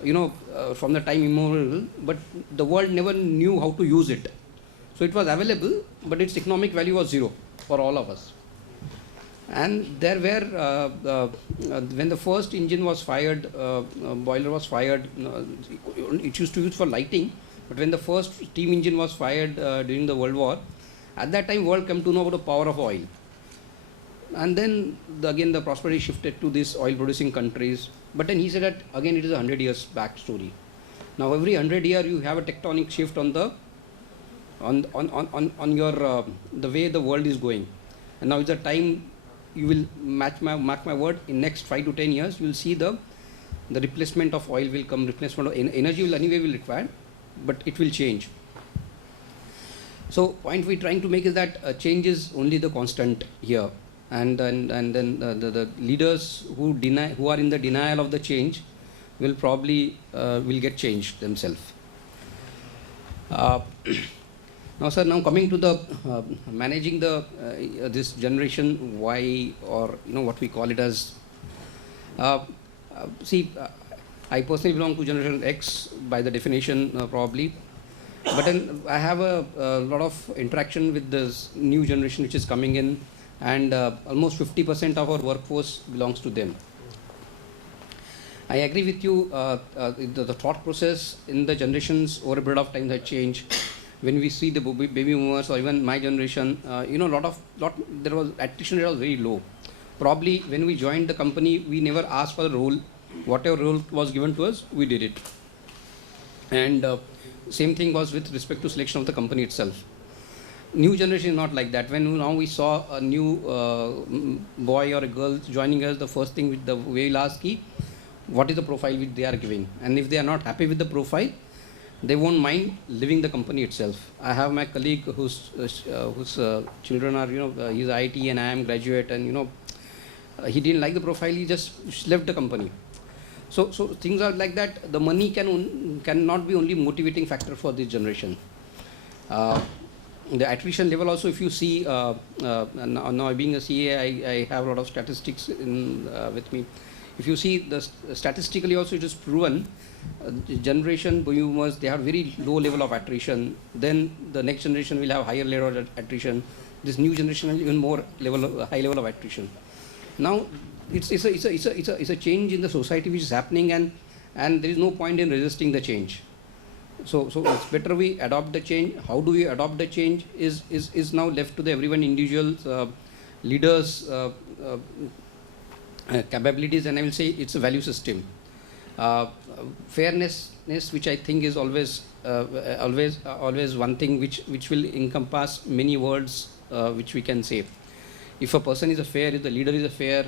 from the time immemorial, but the world never knew how to use it. So it was available, but its economic value was zero for all of us. And there were, when the first engine was fired, boiler was fired, it used to use for lighting, but when the first steam engine was fired during the World War, at that time world came to know about the power of oil. And then again the prosperity shifted to these oil producing countries. But then he said that again it is a 100 years back story. Now every 100 years you have a tectonic shift on the on your the way the world is going. And now is the time you will mark my word, in next 5 to 10 years you will see the replacement of oil will come, replacement of energy will anyway will require, but it will change. So point we're trying to make is that change is only the constant here, and then the leaders who are in the denial of the change will probably will get changed themselves. Now, sir, now coming to the managing the this generation Y, or what we call it as. I personally belong to generation X by the definition probably, but then I have a lot of interaction with this new generation which is coming in, and almost 50% of our workforce belongs to them. I agree with you. The thought process in the generations over a period of time has changed. When we see the baby boomers or even my generation, there was attrition rate was very low. Probably when we joined the company, we never asked for a role. Whatever role was given to us, we did it. And same thing was with respect to selection of the company itself. New generation is not like that. When now we saw a new boy or a girl joining us, the first thing with the way we'll ask is, what is the profile which they are giving? And if they are not happy with the profile, they won't mind leaving the company itself. I have my colleague whose children are, he's IT and I am graduate, and he didn't like the profile, he just left the company. So things are like that. The money cannot be only motivating factor for this generation. The attrition level also, if you see, now being a CA, I have a lot of statistics with me. If you see, statistically also it is proven, generation boomers, they have very low level of attrition. Then the next generation will have higher level of attrition. This new generation has even more high level of attrition. Now it's a change in the society which is happening, and there is no point in resisting the change. So it's better we adopt the change. How do we adopt the change is now left to the everyone, individuals, leaders, capabilities, and I will say it's a value system. Fairness, which I think is always one thing which will encompass many words which we can say. If a person is a fair, if the leader is a fair,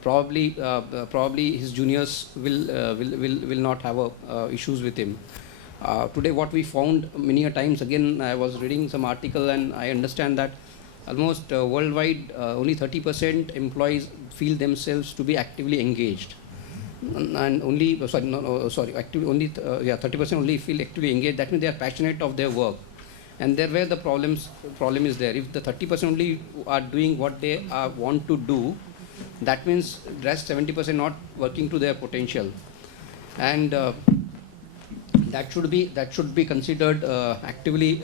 probably his juniors will not have issues with him. Today, what we found many a times, again, I was reading some article and I understand that almost worldwide, only 30% employees feel themselves to be actively engaged, and only 30% only feel actively engaged. That means they are passionate of their work, and there where the problem is there. If the 30% only are doing what they want to do, that means the rest 70% not working to their potential, and that should be considered actively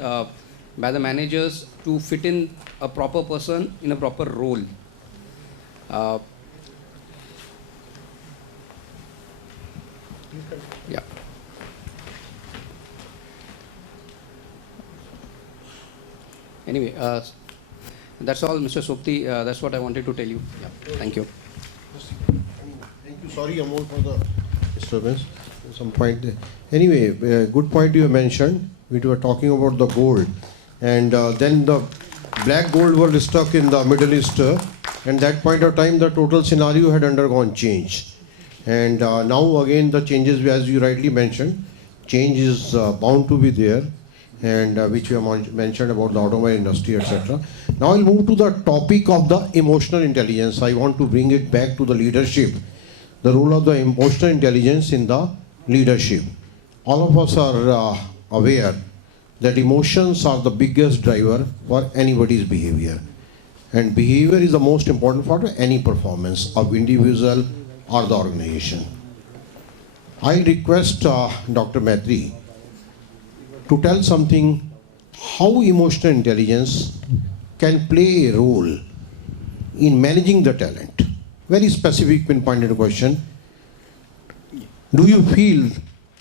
by the managers to fit in a proper person in a proper role. Yeah. Anyway, that's all, Mr. Sopti. That's what I wanted to tell you. Yeah. Thank you. Thank you. Sorry, Amol, for the disturbance. Some point there. Anyway, good point you mentioned. We were talking about the gold, and then the black gold were stuck in the Middle East, and that point of time the total scenario had undergone change. And now again the changes, as you rightly mentioned, change is bound to be there, and which we have mentioned about the automobile industry, etc. Now I'll move to the topic of the emotional intelligence. I want to bring it back to the leadership, the role of the emotional intelligence in the leadership. All of us are aware that emotions are the biggest driver for anybody's behavior, and behavior is the most important part of any performance of individual or the organization. I request Dr. Maitre to tell something how emotional intelligence can play a role in managing the talent? Very specific pinpointed question. Do you feel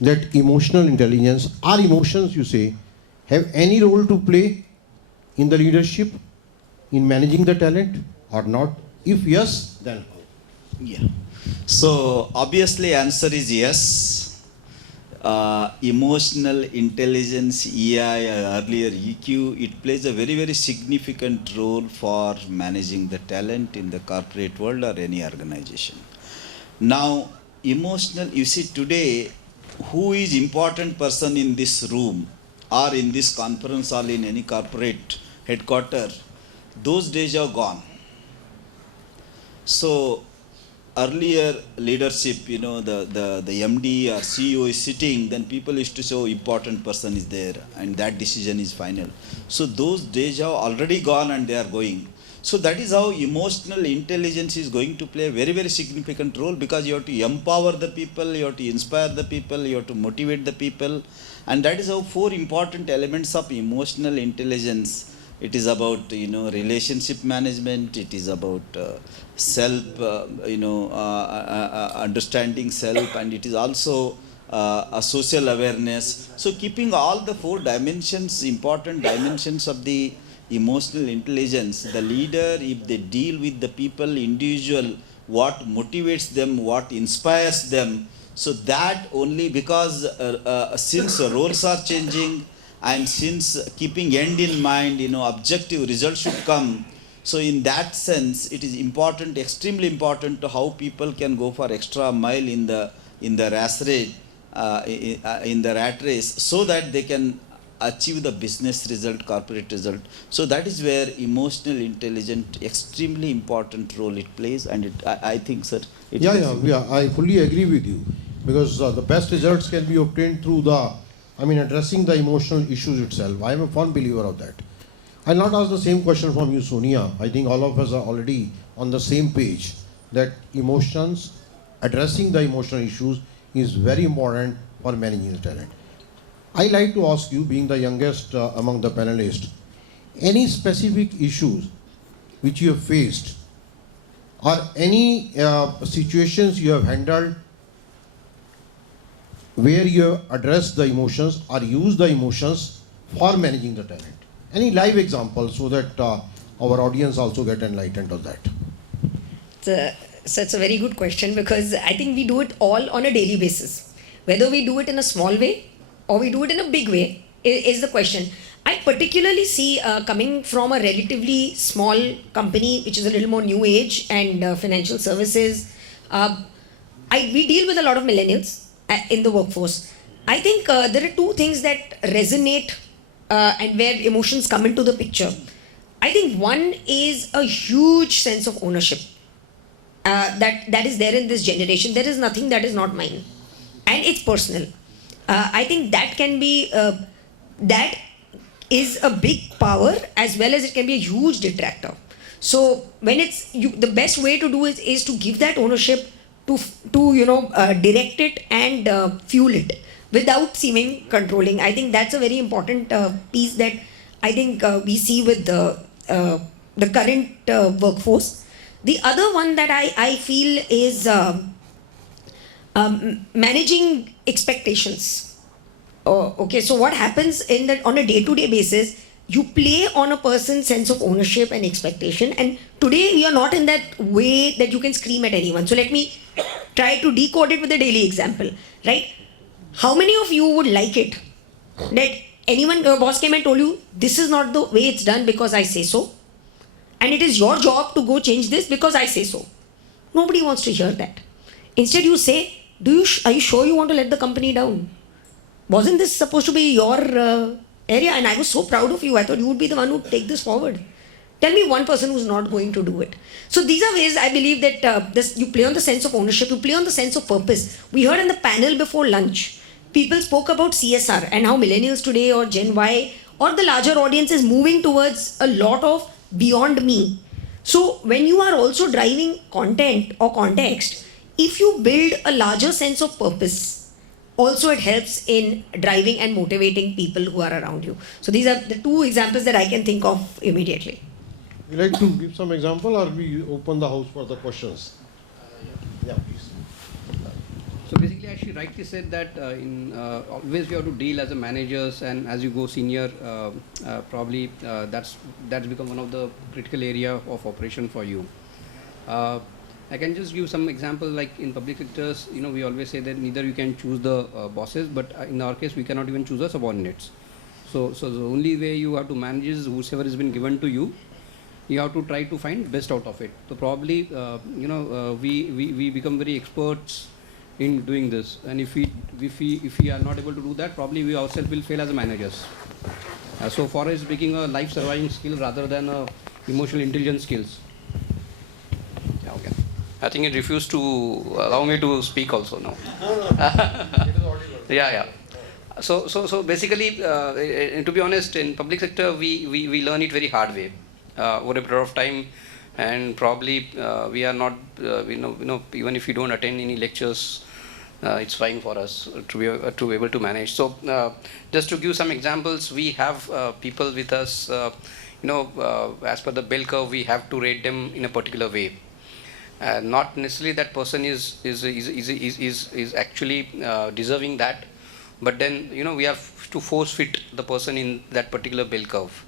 that emotional intelligence, or emotions you say, have any role to play in the leadership, in managing the talent or not? If yes, then how? Yeah. So obviously answer is yes. Emotional intelligence, EI, earlier EQ, it plays a very, very significant role for managing the talent in the corporate world or any organization. Now, emotional, you see today, who is important person in this room or in this conference or in any corporate headquarter, those days are gone. So earlier leadership, the MD or CEO is sitting, then people used to say, oh, important person is there and that decision is final. So those days are already gone and they are going. So that is how emotional intelligence is going to play a very, very significant role, because you have to empower the people, you have to inspire the people, you have to motivate the people. And that is how 4 important elements of emotional intelligence. It is about, relationship management, it is about self, understanding self, and it is also a social awareness. So keeping all the 4 dimensions, important dimensions of the emotional intelligence, the leader, if they deal with the people, individual, what motivates them, what inspires them, so that only, because since roles are changing and since keeping end in mind, objective results should come. So in that sense, it is important, extremely important, to how people can go for extra mile in the rat race, so that they can achieve the business result, corporate result. So that is where emotional intelligence, extremely important role it plays, and I think, sir. I fully agree with you, because the best results can be obtained through addressing the emotional issues itself. I am a firm believer of that. I'll not ask the same question from you, Sonia. I think all of us are already on the same page that emotions, addressing the emotional issues is very important for managing the talent. I like to ask you, being the youngest among the panelists, any specific issues which you have faced, or any situations you have handled where you have addressed the emotions or used the emotions for managing the talent? Any live examples, so that our audience also get enlightened on that? So it's a very good question, because I think we do it all on a daily basis. Whether we do it in a small way or we do it in a big way is the question. I particularly see, coming from a relatively small company, which is a little more new age and financial services, we deal with a lot of millennials in the workforce. I think there are 2 things that resonate and where emotions come into the picture. I think one is a huge sense of ownership that is there in this generation. There is nothing that is not mine, and it's personal. I think that can be that is a big power, as well as it can be a huge detractor. So when it's the best way to do it is to give that ownership, to direct it and fuel it without seeming controlling. I think that's a very important piece that I think we see with the current workforce. The other one that I feel is managing expectations. Okay, so what happens on a day-to-day basis, you play on a person's sense of ownership and expectation, and today we are not in that way that you can scream at anyone. So let me try to decode it with a daily example, right? How many of you would like it that your boss came and told you, this is not the way it's done because I say so, and it is your job to go change this because I say so? Nobody wants to hear that. Instead you say, are you sure you want to let the company down? Wasn't this supposed to be your area? And I was so proud of you. I thought you would be the one who would take this forward. Tell me one person who's not going to do it. So these are ways I believe that you play on the sense of ownership, you play on the sense of purpose. We heard in the panel before lunch, people spoke about CSR and how millennials today, or Gen Y, or the larger audience is moving towards a lot of beyond me. So when you are also driving content or context, if you build a larger sense of purpose, also it helps in driving and motivating people who are around you. So these are the 2 examples that I can think of immediately. You like to give some example, or we open the house for the questions? Yeah, please. So basically, as she rightly said that always you have to deal as a managers, and as you go senior, probably that's become one of the critical area of operation for you. I can just give some example, like in public sectors, we always say that neither you can choose the bosses, but in our case, we cannot even choose the subordinates. So the only way you have to manage is whoever has been given to you. You have to try to find best out of it. So probably, we become very experts in doing this, and if we are not able to do that, probably we ourselves will fail as a managers. So for us, speaking a life surviving skill rather than a emotional intelligence skills. Yeah, okay. I think it refused to allow me to speak also now. Yeah. So basically, to be honest, in public sector, we learn it very hard way over a period of time, and probably we are not, even if we don't attend any lectures, it's fine for us to be able to manage. So just to give some examples, we have people with us, as per the bell curve, we have to rate them in a particular way. Not necessarily that person is actually deserving that, but then we have to force fit the person in that particular bell curve.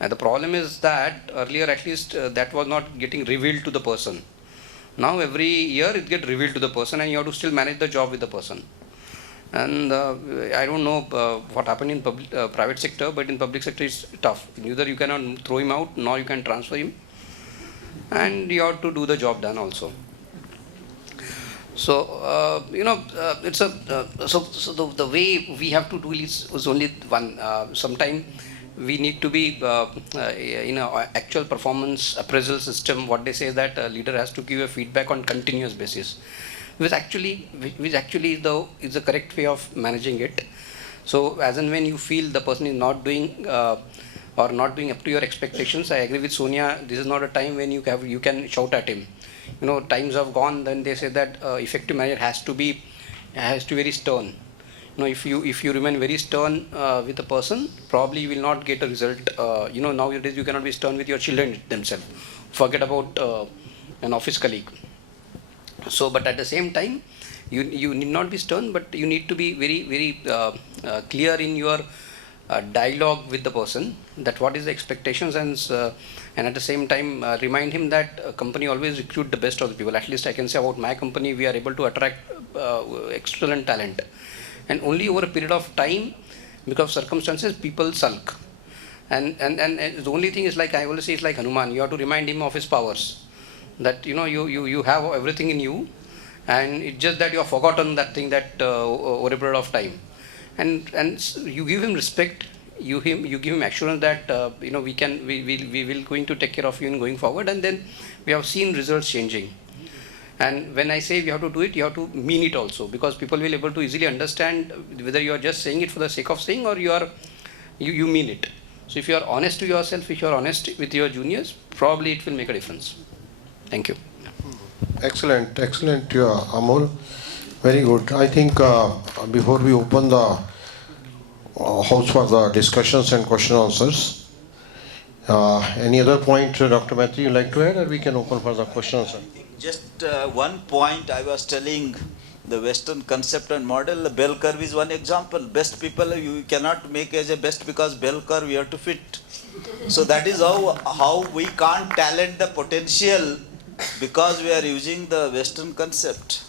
And the problem is that earlier, at least, that was not getting revealed to the person. Now every year it gets revealed to the person, and you have to still manage the job with the person. And I don't know what happened in private sector, but in public sector it's tough. Either you cannot throw him out, nor you can transfer him, and you have to do the job done also. So it's the way we have to do is only one. Sometime we need to be in an actual performance appraisal system. What they say is that a leader has to give a feedback on continuous basis, which actually is the correct way of managing it. So as and when you feel the person is not doing or not doing up to your expectations, I agree with Sonia. This is not a time when you can shout at him. Times have gone. Then they say that effective manager has to be very stern. If you remain very stern with a person, probably you will not get a result. Nowadays you cannot be stern with your children themselves. Forget about an office colleague. So, but at the same time, you need not be stern, but you need to be very, very clear in your dialogue with the person, that what is the expectations, and at the same time remind him that a company always recruit the best of the people. At least I can say about my company, we are able to attract excellent talent. And only over a period of time, because of circumstances, people sulk. And the only thing is, like I always say, it's like Hanuman. You have to remind him of his powers. That you have everything in you, and it's just that you have forgotten that thing that over a period of time. And you give him respect. You give him assurance that we will going to take care of you in going forward. And then we have seen results changing. And when I say we have to do it, you have to mean it also, because people will be able to easily understand whether you are just saying it for the sake of saying, or you mean it. So if you are honest to yourself, if you are honest with your juniors, probably it will make a difference. Thank you. Excellent, Amol. Very good. I think before we open the house for the discussions and question answers, any other point, Dr. Maitri, you like to add, or we can open for the questions? Just one point I was telling, the Western concept and model, the bell curve is one example. Best people you cannot make as a best, because bell curve you have to fit. So that is how we can't talent the potential, because we are using the Western concept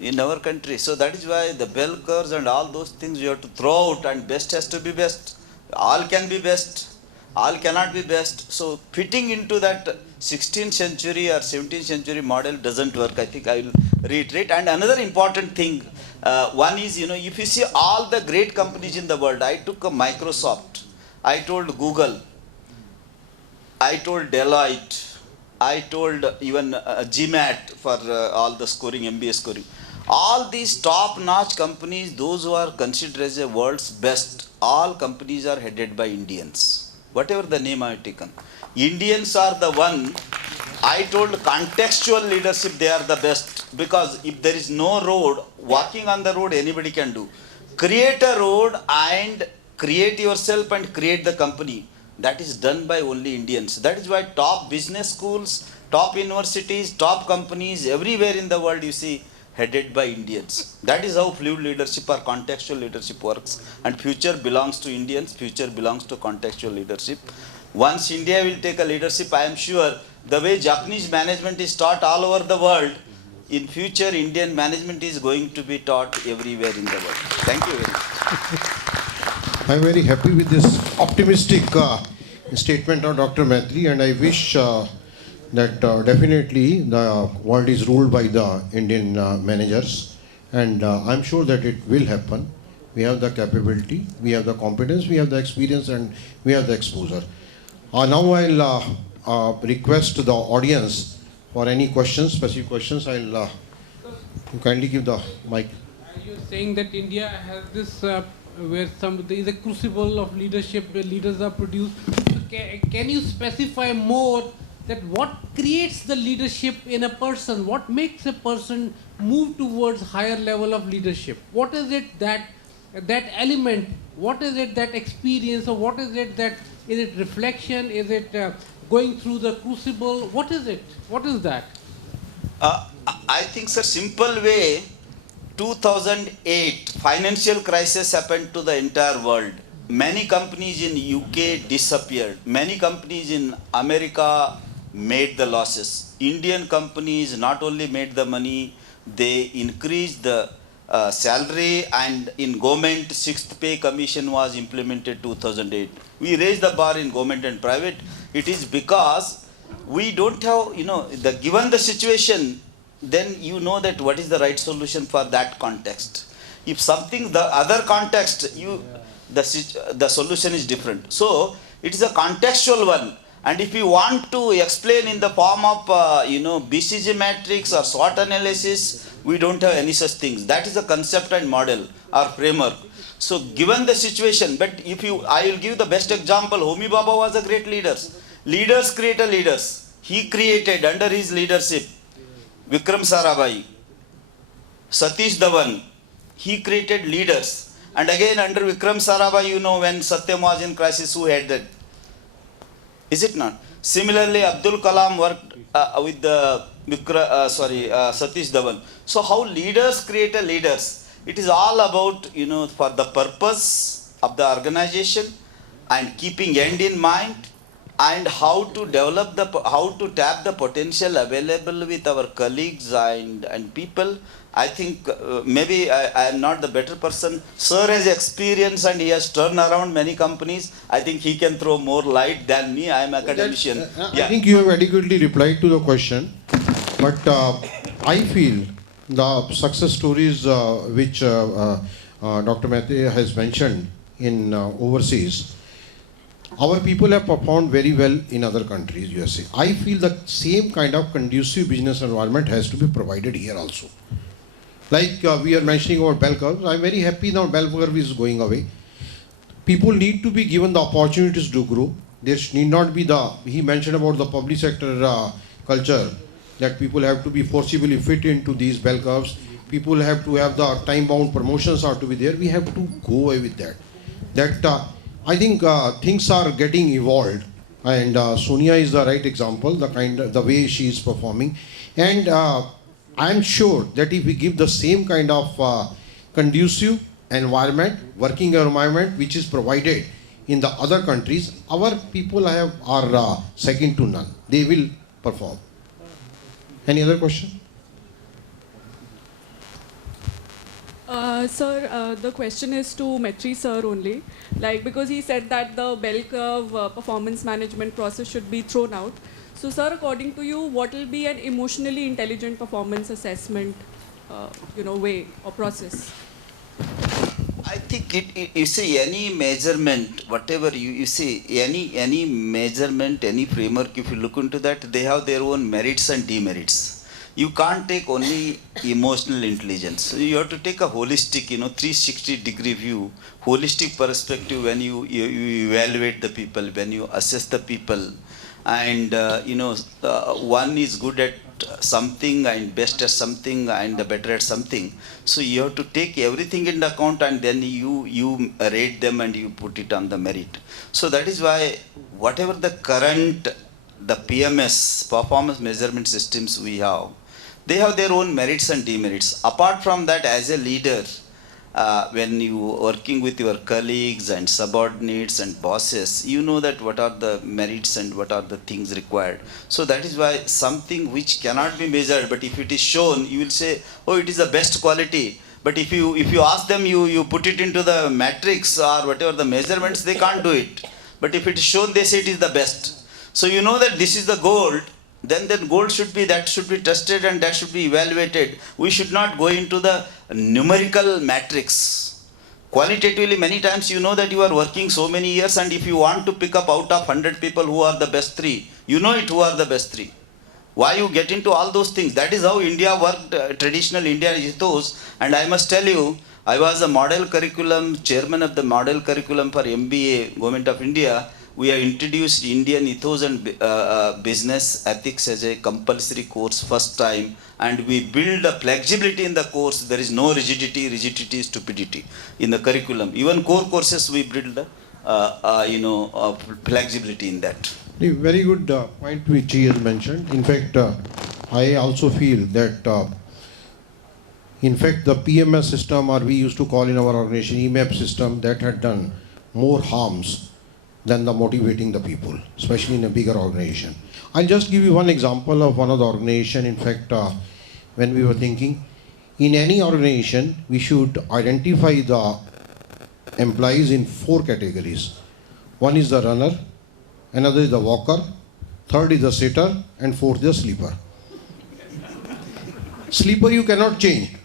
in our country. So that is why the bell curves and all those things you have to throw out, and best has to be best. All can be best, all cannot be best. So fitting into that 16th century or 17th century model doesn't work. I think I will reiterate. And another important thing, one is, if you see all the great companies in the world, I took a Microsoft, I told Google, I told Deloitte, I told even GMAT for all the scoring, MBA scoring. All these top-notch companies, those who are considered as the world's best, all companies are headed by Indians. Whatever the name I have taken. Indians are the one, I told contextual leadership, they are the best. Because if there is no road, walking on the road anybody can do. Create a road and create yourself and create the company. that is done by only Indians. That is why top business schools, top universities, top companies, everywhere in the world you see headed by Indians. That is how fluid leadership or contextual leadership works. And future belongs to Indians, future belongs to contextual leadership. Once India will take a leadership, I am sure the way Japanese management is taught all over the world, in future Indian management is going to be taught everywhere in the world. Thank you very much. I'm very happy with this optimistic statement of Dr. Maitre, and I wish that definitely the world is ruled by the Indian managers, and I'm sure that it will happen. We have the capability, we have the competence, we have the experience, and we have the exposure. Now I'll request the audience for any questions, specific questions. I'll kindly give the mic. You're saying that India has this where there is a crucible of leadership where leaders are produced. So can you specify more that what creates the leadership in a person? What makes a person move towards higher level of leadership? What is it that element? What is it that experience, or what is it that is it reflection? Is it going through the crucible? What is it? What is that? I think, sir, simple way, 2008 financial crisis happened to the entire world. Many companies in UK disappeared. Many companies in America made the losses. Indian companies not only made the money, they increased the salary, and in government, 6th pay commission was implemented 2008. We raised the bar in government and private. It is because we don't have, given the situation, then you know that what is the right solution for that context. If something, the other context, the solution is different. So it is a contextual one. And if you want to explain in the form of, BCG matrix or SWOT analysis, we don't have any such things. That is a concept and model or framework. So given the situation, but I will give the best example. Homi Bhabha was a great leader. Leaders create a leaders. He created under his leadership Vikram Sarabhai, Satish Dhawan. He created leaders. And again under Vikram Sarabhai, when Satyam was in crisis, who headed? Is it not? Similarly, Abdul Kalam worked with the Satish Dhawan. So how leaders create a leaders? It is all about, for the purpose of the organization and keeping end in mind, and how to develop how to tap the potential available with our colleagues and people. I think maybe I am not the better person. Sir has experience and he has turned around many companies. I think he can throw more light than me. I am academician. I think you have adequately replied to the question, but I feel the success stories which Dr. Maitre has mentioned in overseas, our people have performed very well in other countries, USA. I feel the same kind of conducive business environment has to be provided here also. Like we are mentioning about bell curves, I am very happy now bell curve is going away. People need to be given the opportunities to grow. There need not be he mentioned about the public sector culture, that people have to be forcibly fit into these bell curves. People have to have the time-bound promotions are to be there. We have to go away with that. I think things are getting evolved, and Sonia is the right example, the way she is performing. And I am sure that if we give the same kind of conducive environment, working environment which is provided in the other countries, our people are second to none. They will perform. Any other question? Sir, the question is to Maitre sir only, because he said that the bell curve performance management process should be thrown out. So sir, according to you, what will be an emotionally intelligent performance assessment way or process? I think you see any measurement, whatever you see, any measurement, any framework, if you look into that, they have their own merits and demerits. You can't take only emotional intelligence. So you have to take a holistic, 360-degree view, holistic perspective when you evaluate the people, when you assess the people. and one is good at something and best at something and the better at something. So you have to take everything into account, and then you rate them and you put it on the merit. So that is why whatever the current the PMS performance measurement systems we have, they have their own merits and demerits. Apart from that, as a leader, when you working with your colleagues and subordinates and bosses, you know that what are the merits and what are the things required. So that is why something which cannot be measured, but if it is shown, you will say, oh, it is the best quality. But if you ask them, you put it into the matrix or whatever the measurements, they can't do it. But if it is shown, they say it is the best. So you know that this is the gold. Then gold should be tested and that should be evaluated. We should not go into the numerical matrix. Qualitatively, many times you know that you are working so many years, and if you want to pick up out of 100 people who are the best 3, you know it who are the best 3. Why you get into all those things? That is how India worked, traditional Indian ethos. And I must tell you, I was a model curriculum, chairman of the model curriculum for MBA, Government of India. We have introduced Indian ethos and business ethics as a compulsory course first time, and we build a flexibility in the course. There is no rigidity is stupidity in the curriculum. Even core courses we build flexibility in that. A very good point which he has mentioned. In fact, I also feel that in fact the PMS system, or we used to call in our organization EMAP system, that had done more harms than the motivating the people, especially in a bigger organization. I'll just give you one example of one of the organization. In fact, when we were thinking, in any organization, we should identify the employees in 4 categories. One is the runner, another is the walker, third is the sitter, and fourth is the sleeper. Sleeper you cannot change.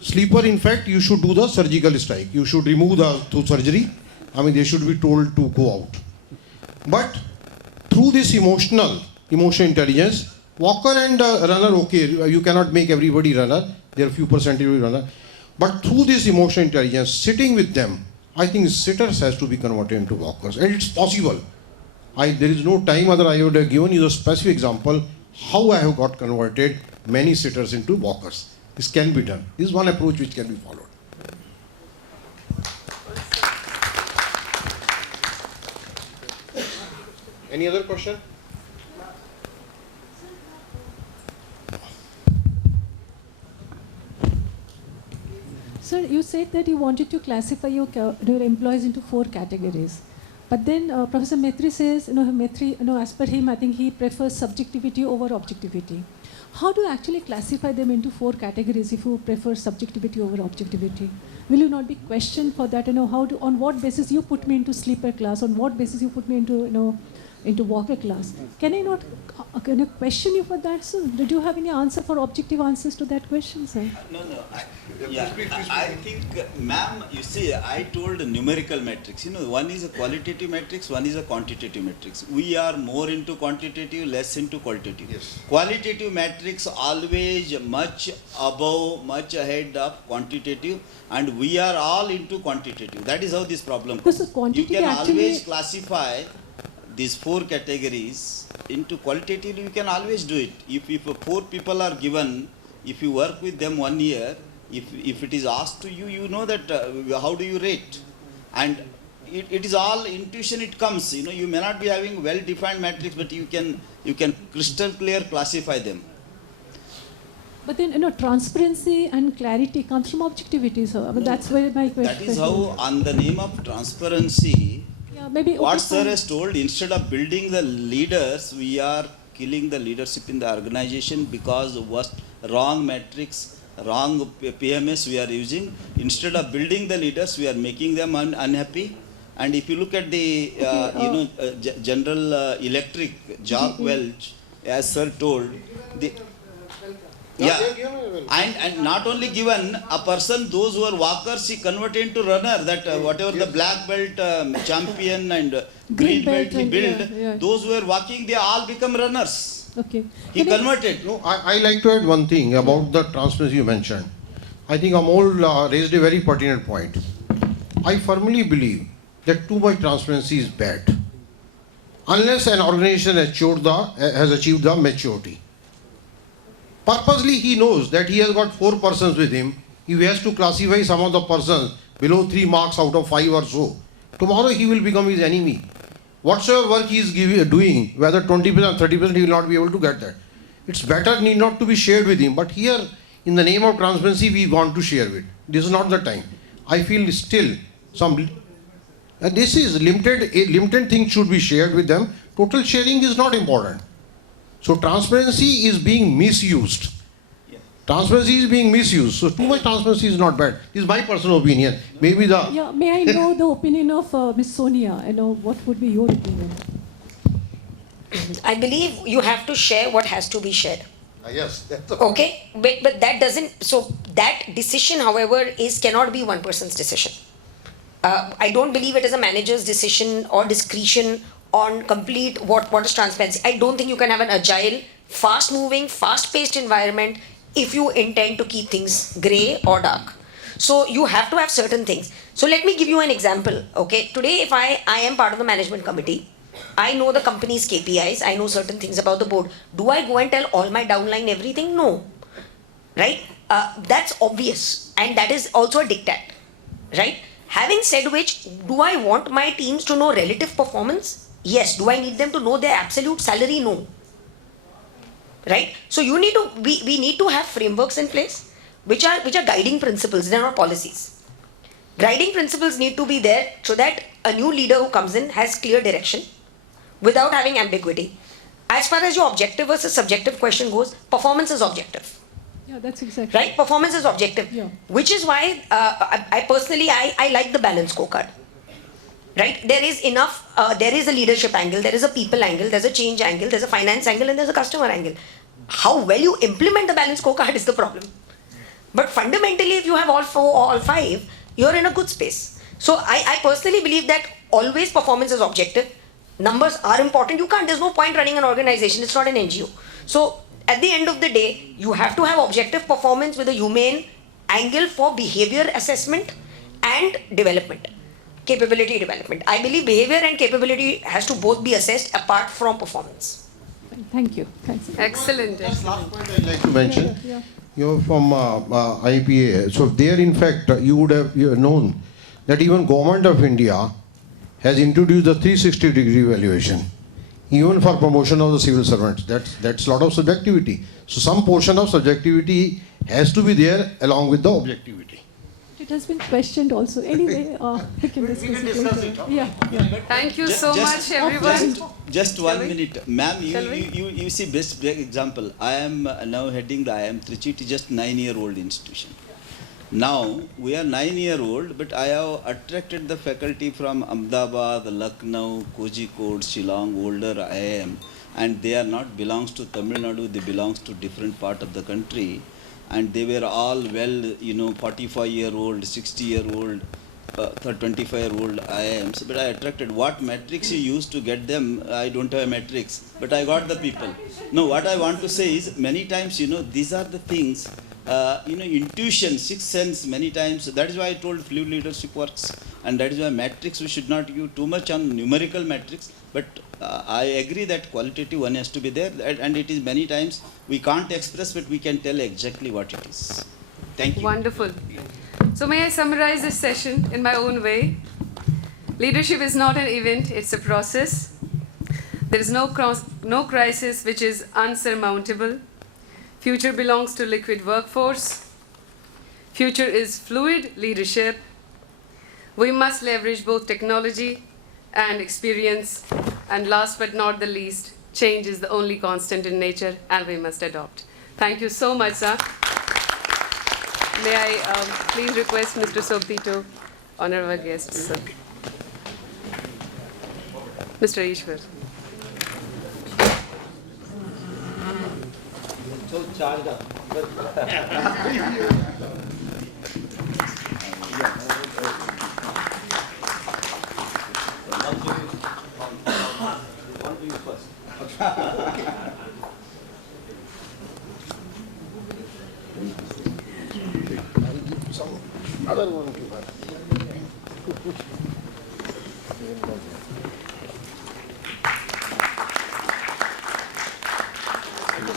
Sleeper, in fact, you should do the surgical strike. You should remove the surgery. I mean, they should be told to go out. But through this emotional intelligence, walker and runner, okay, you cannot make everybody runner. There are few percentage runner. But through this emotional intelligence, sitting with them, I think sitters has to be converted into walkers. And it's possible. There is no time, other I would have given you a specific example how I have got converted many sitters into walkers. This can be done. This is one approach which can be followed. Any other question? Sir, you said that you wanted to classify your employees into 4 categories. But then Professor Maitre says, as per him, I think he prefers subjectivity over objectivity. How do you actually classify them into 4 categories if you prefer subjectivity over objectivity? Will you not be questioned for that? On what basis you put me into sleeper class? On what basis you put me into walker class? Can I not question you for that, sir? Did you have any answer for objective answers to that question, sir? No. I think, ma'am, you see, I told numerical matrix. One is a qualitative matrix, one is a quantitative matrix. We are more into quantitative, less into qualitative. Yes. Qualitative matrix always much above, much ahead of quantitative, and we are all into quantitative. That is how this problem comes. You can always classify these 4 categories into qualitative. You can always do it. If 4 people are given, if you work with them 1 year, if it is asked to you, you know that how do you rate, and it is all intuition. It comes. You may not be having well-defined matrix, but you can crystal clear classify them. But then, transparency and clarity comes from objectivity, sir. I mean, that's where my question. That is how, on the name of transparency, maybe what sir has told, instead of building the leaders, we are killing the leadership in the organization because wrong metrics, wrong PMS we are using. Instead of building the leaders, we are making them unhappy. And if you look at the General Electric, Jack Welch, as sir told, and not only given a person, those who are walkers, he converted into runner. That whatever the black belt champion and green belt he built, those who were walking, they all become runners. Okay. He converted. No, I like to add one thing about the transparency you mentioned. I think Amol raised a very pertinent point. I firmly believe that too much transparency is bad. unless an organization has achieved the maturity. Purposely he knows that he has got 4 persons with him. If he has to classify some of the persons below 3 marks out of 5 or so, tomorrow he will become his enemy. Whatsoever work he is doing, whether 20%, 30%, he will not be able to get that. It's better need not to be shared with him. But here, in the name of transparency, we want to share it. This is not the time. I feel still some... this is limited things should be shared with them. Total sharing is not important. So transparency is being misused. Transparency is being misused. So too much transparency is not bad. This is my personal opinion. Maybe the... Yeah, may I know the opinion of Ms. Sonia? What would be your opinion? I believe you have to share what has to be shared. Yes. Okay, but that doesn't. So that decision, however, cannot be one person's decision. I don't believe it is a manager's decision or discretion on complete what is transparency. I don't think you can have an agile, fast-moving, fast-paced environment if you intend to keep things grey or dark. So you have to have certain things. So let me give you an example. Okay, today if I am part of the management committee, I know the company's KPIs, I know certain things about the board. Do I go and tell all my downline everything? No. Right? That's obvious. And that is also a diktat. Right? Having said which, do I want my teams to know relative performance? Yes. Do I need them to know their absolute salary? No. Right? So we need to have frameworks in place which are guiding principles, they're not policies. Guiding principles need to be there so that a new leader who comes in has clear direction without having ambiguity. As far as your objective versus subjective question goes, performance is objective. Yeah, that's exactly. Right? Performance is objective. Yeah. Which is why I personally like the balanced scorecard. Right? There is enough, there is a leadership angle, there is a people angle, there's a change angle, there's a finance angle, and there's a customer angle. How well you implement the balanced scorecard is the problem. But fundamentally, if you have all 4 or all 5, you're in a good space. So I personally believe that always performance is objective. Numbers are important. There's no point running an organization. It's not an NGO. So at the end of the day, you have to have objective performance with a humane angle for behavior assessment and development. Capability development. I believe behavior and capability has to both be assessed apart from performance. Thank you. Thanks. Excellent. Last point I'd like to mention. Yeah. You're from IPA. So there, in fact, you would have known that even Government of India has introduced the 360-degree evaluation, even for promotion of the civil servants. That's a lot of subjectivity. So some portion of subjectivity has to be there along with the objectivity. It has been questioned also. Anyway, we can discuss it later. Yeah. Thank you so much, everyone. Just 1 minute. Ma'am, Shall we? you see best example. I am now heading the IIM Trichy. It is just 9-year-old institution. Now, we are 9-year-old, but I have attracted the faculty from Ahmedabad, Lucknow, Kozhikode, Shillong, older IIM, and they are not belongs to Tamil Nadu, they belongs to different part of the country. And they were all 45-year-old, 60-year-old, 25-year-old IIMs. But I attracted. What metrics you used to get them, I don't have a metrics, but I got the people. No, what I want to say is, many times, these are the things, intuition, sixth sense, many times. That is why I told fluid leadership works. And that is why metrics, we should not use too much on numerical metrics. But I agree that qualitative one has to be there. And it is many times, we can't express, but we can tell exactly what it is. Thank you. Wonderful. So may I summarize this session in my own way? Leadership is not an event, it's a process. There is no crisis which is unsurmountable. Future belongs to liquid workforce. Future is fluid leadership. We must leverage both technology and experience. And last but not the least, change is the only constant in nature and we must adopt. Thank you so much, sir. May I please request Mr. Sobti to honor our guests, sir. Mr. Ishwar. So charged up. Other one to her.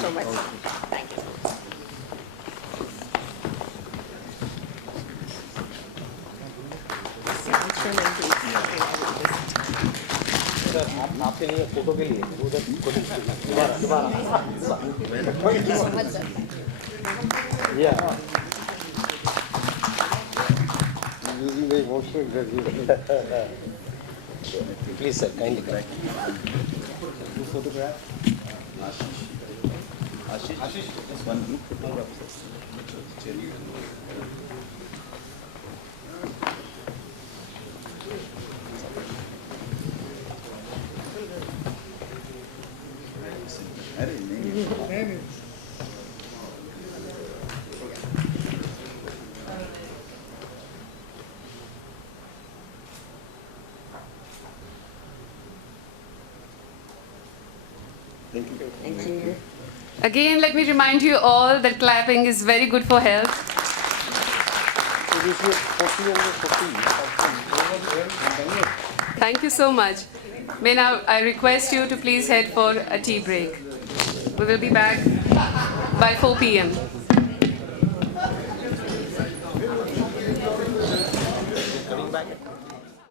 so much. Thank you. आपके लिए photo के लिए उधर yeah using the emotional exaggeration. Please sir, kindly come. Photograph. Ashish, just one group photograph. Thank you. Again, let me remind you all that clapping is very good for health. Thank you so much. May now I request you to please head for a tea break. We will be back by 4 p.m.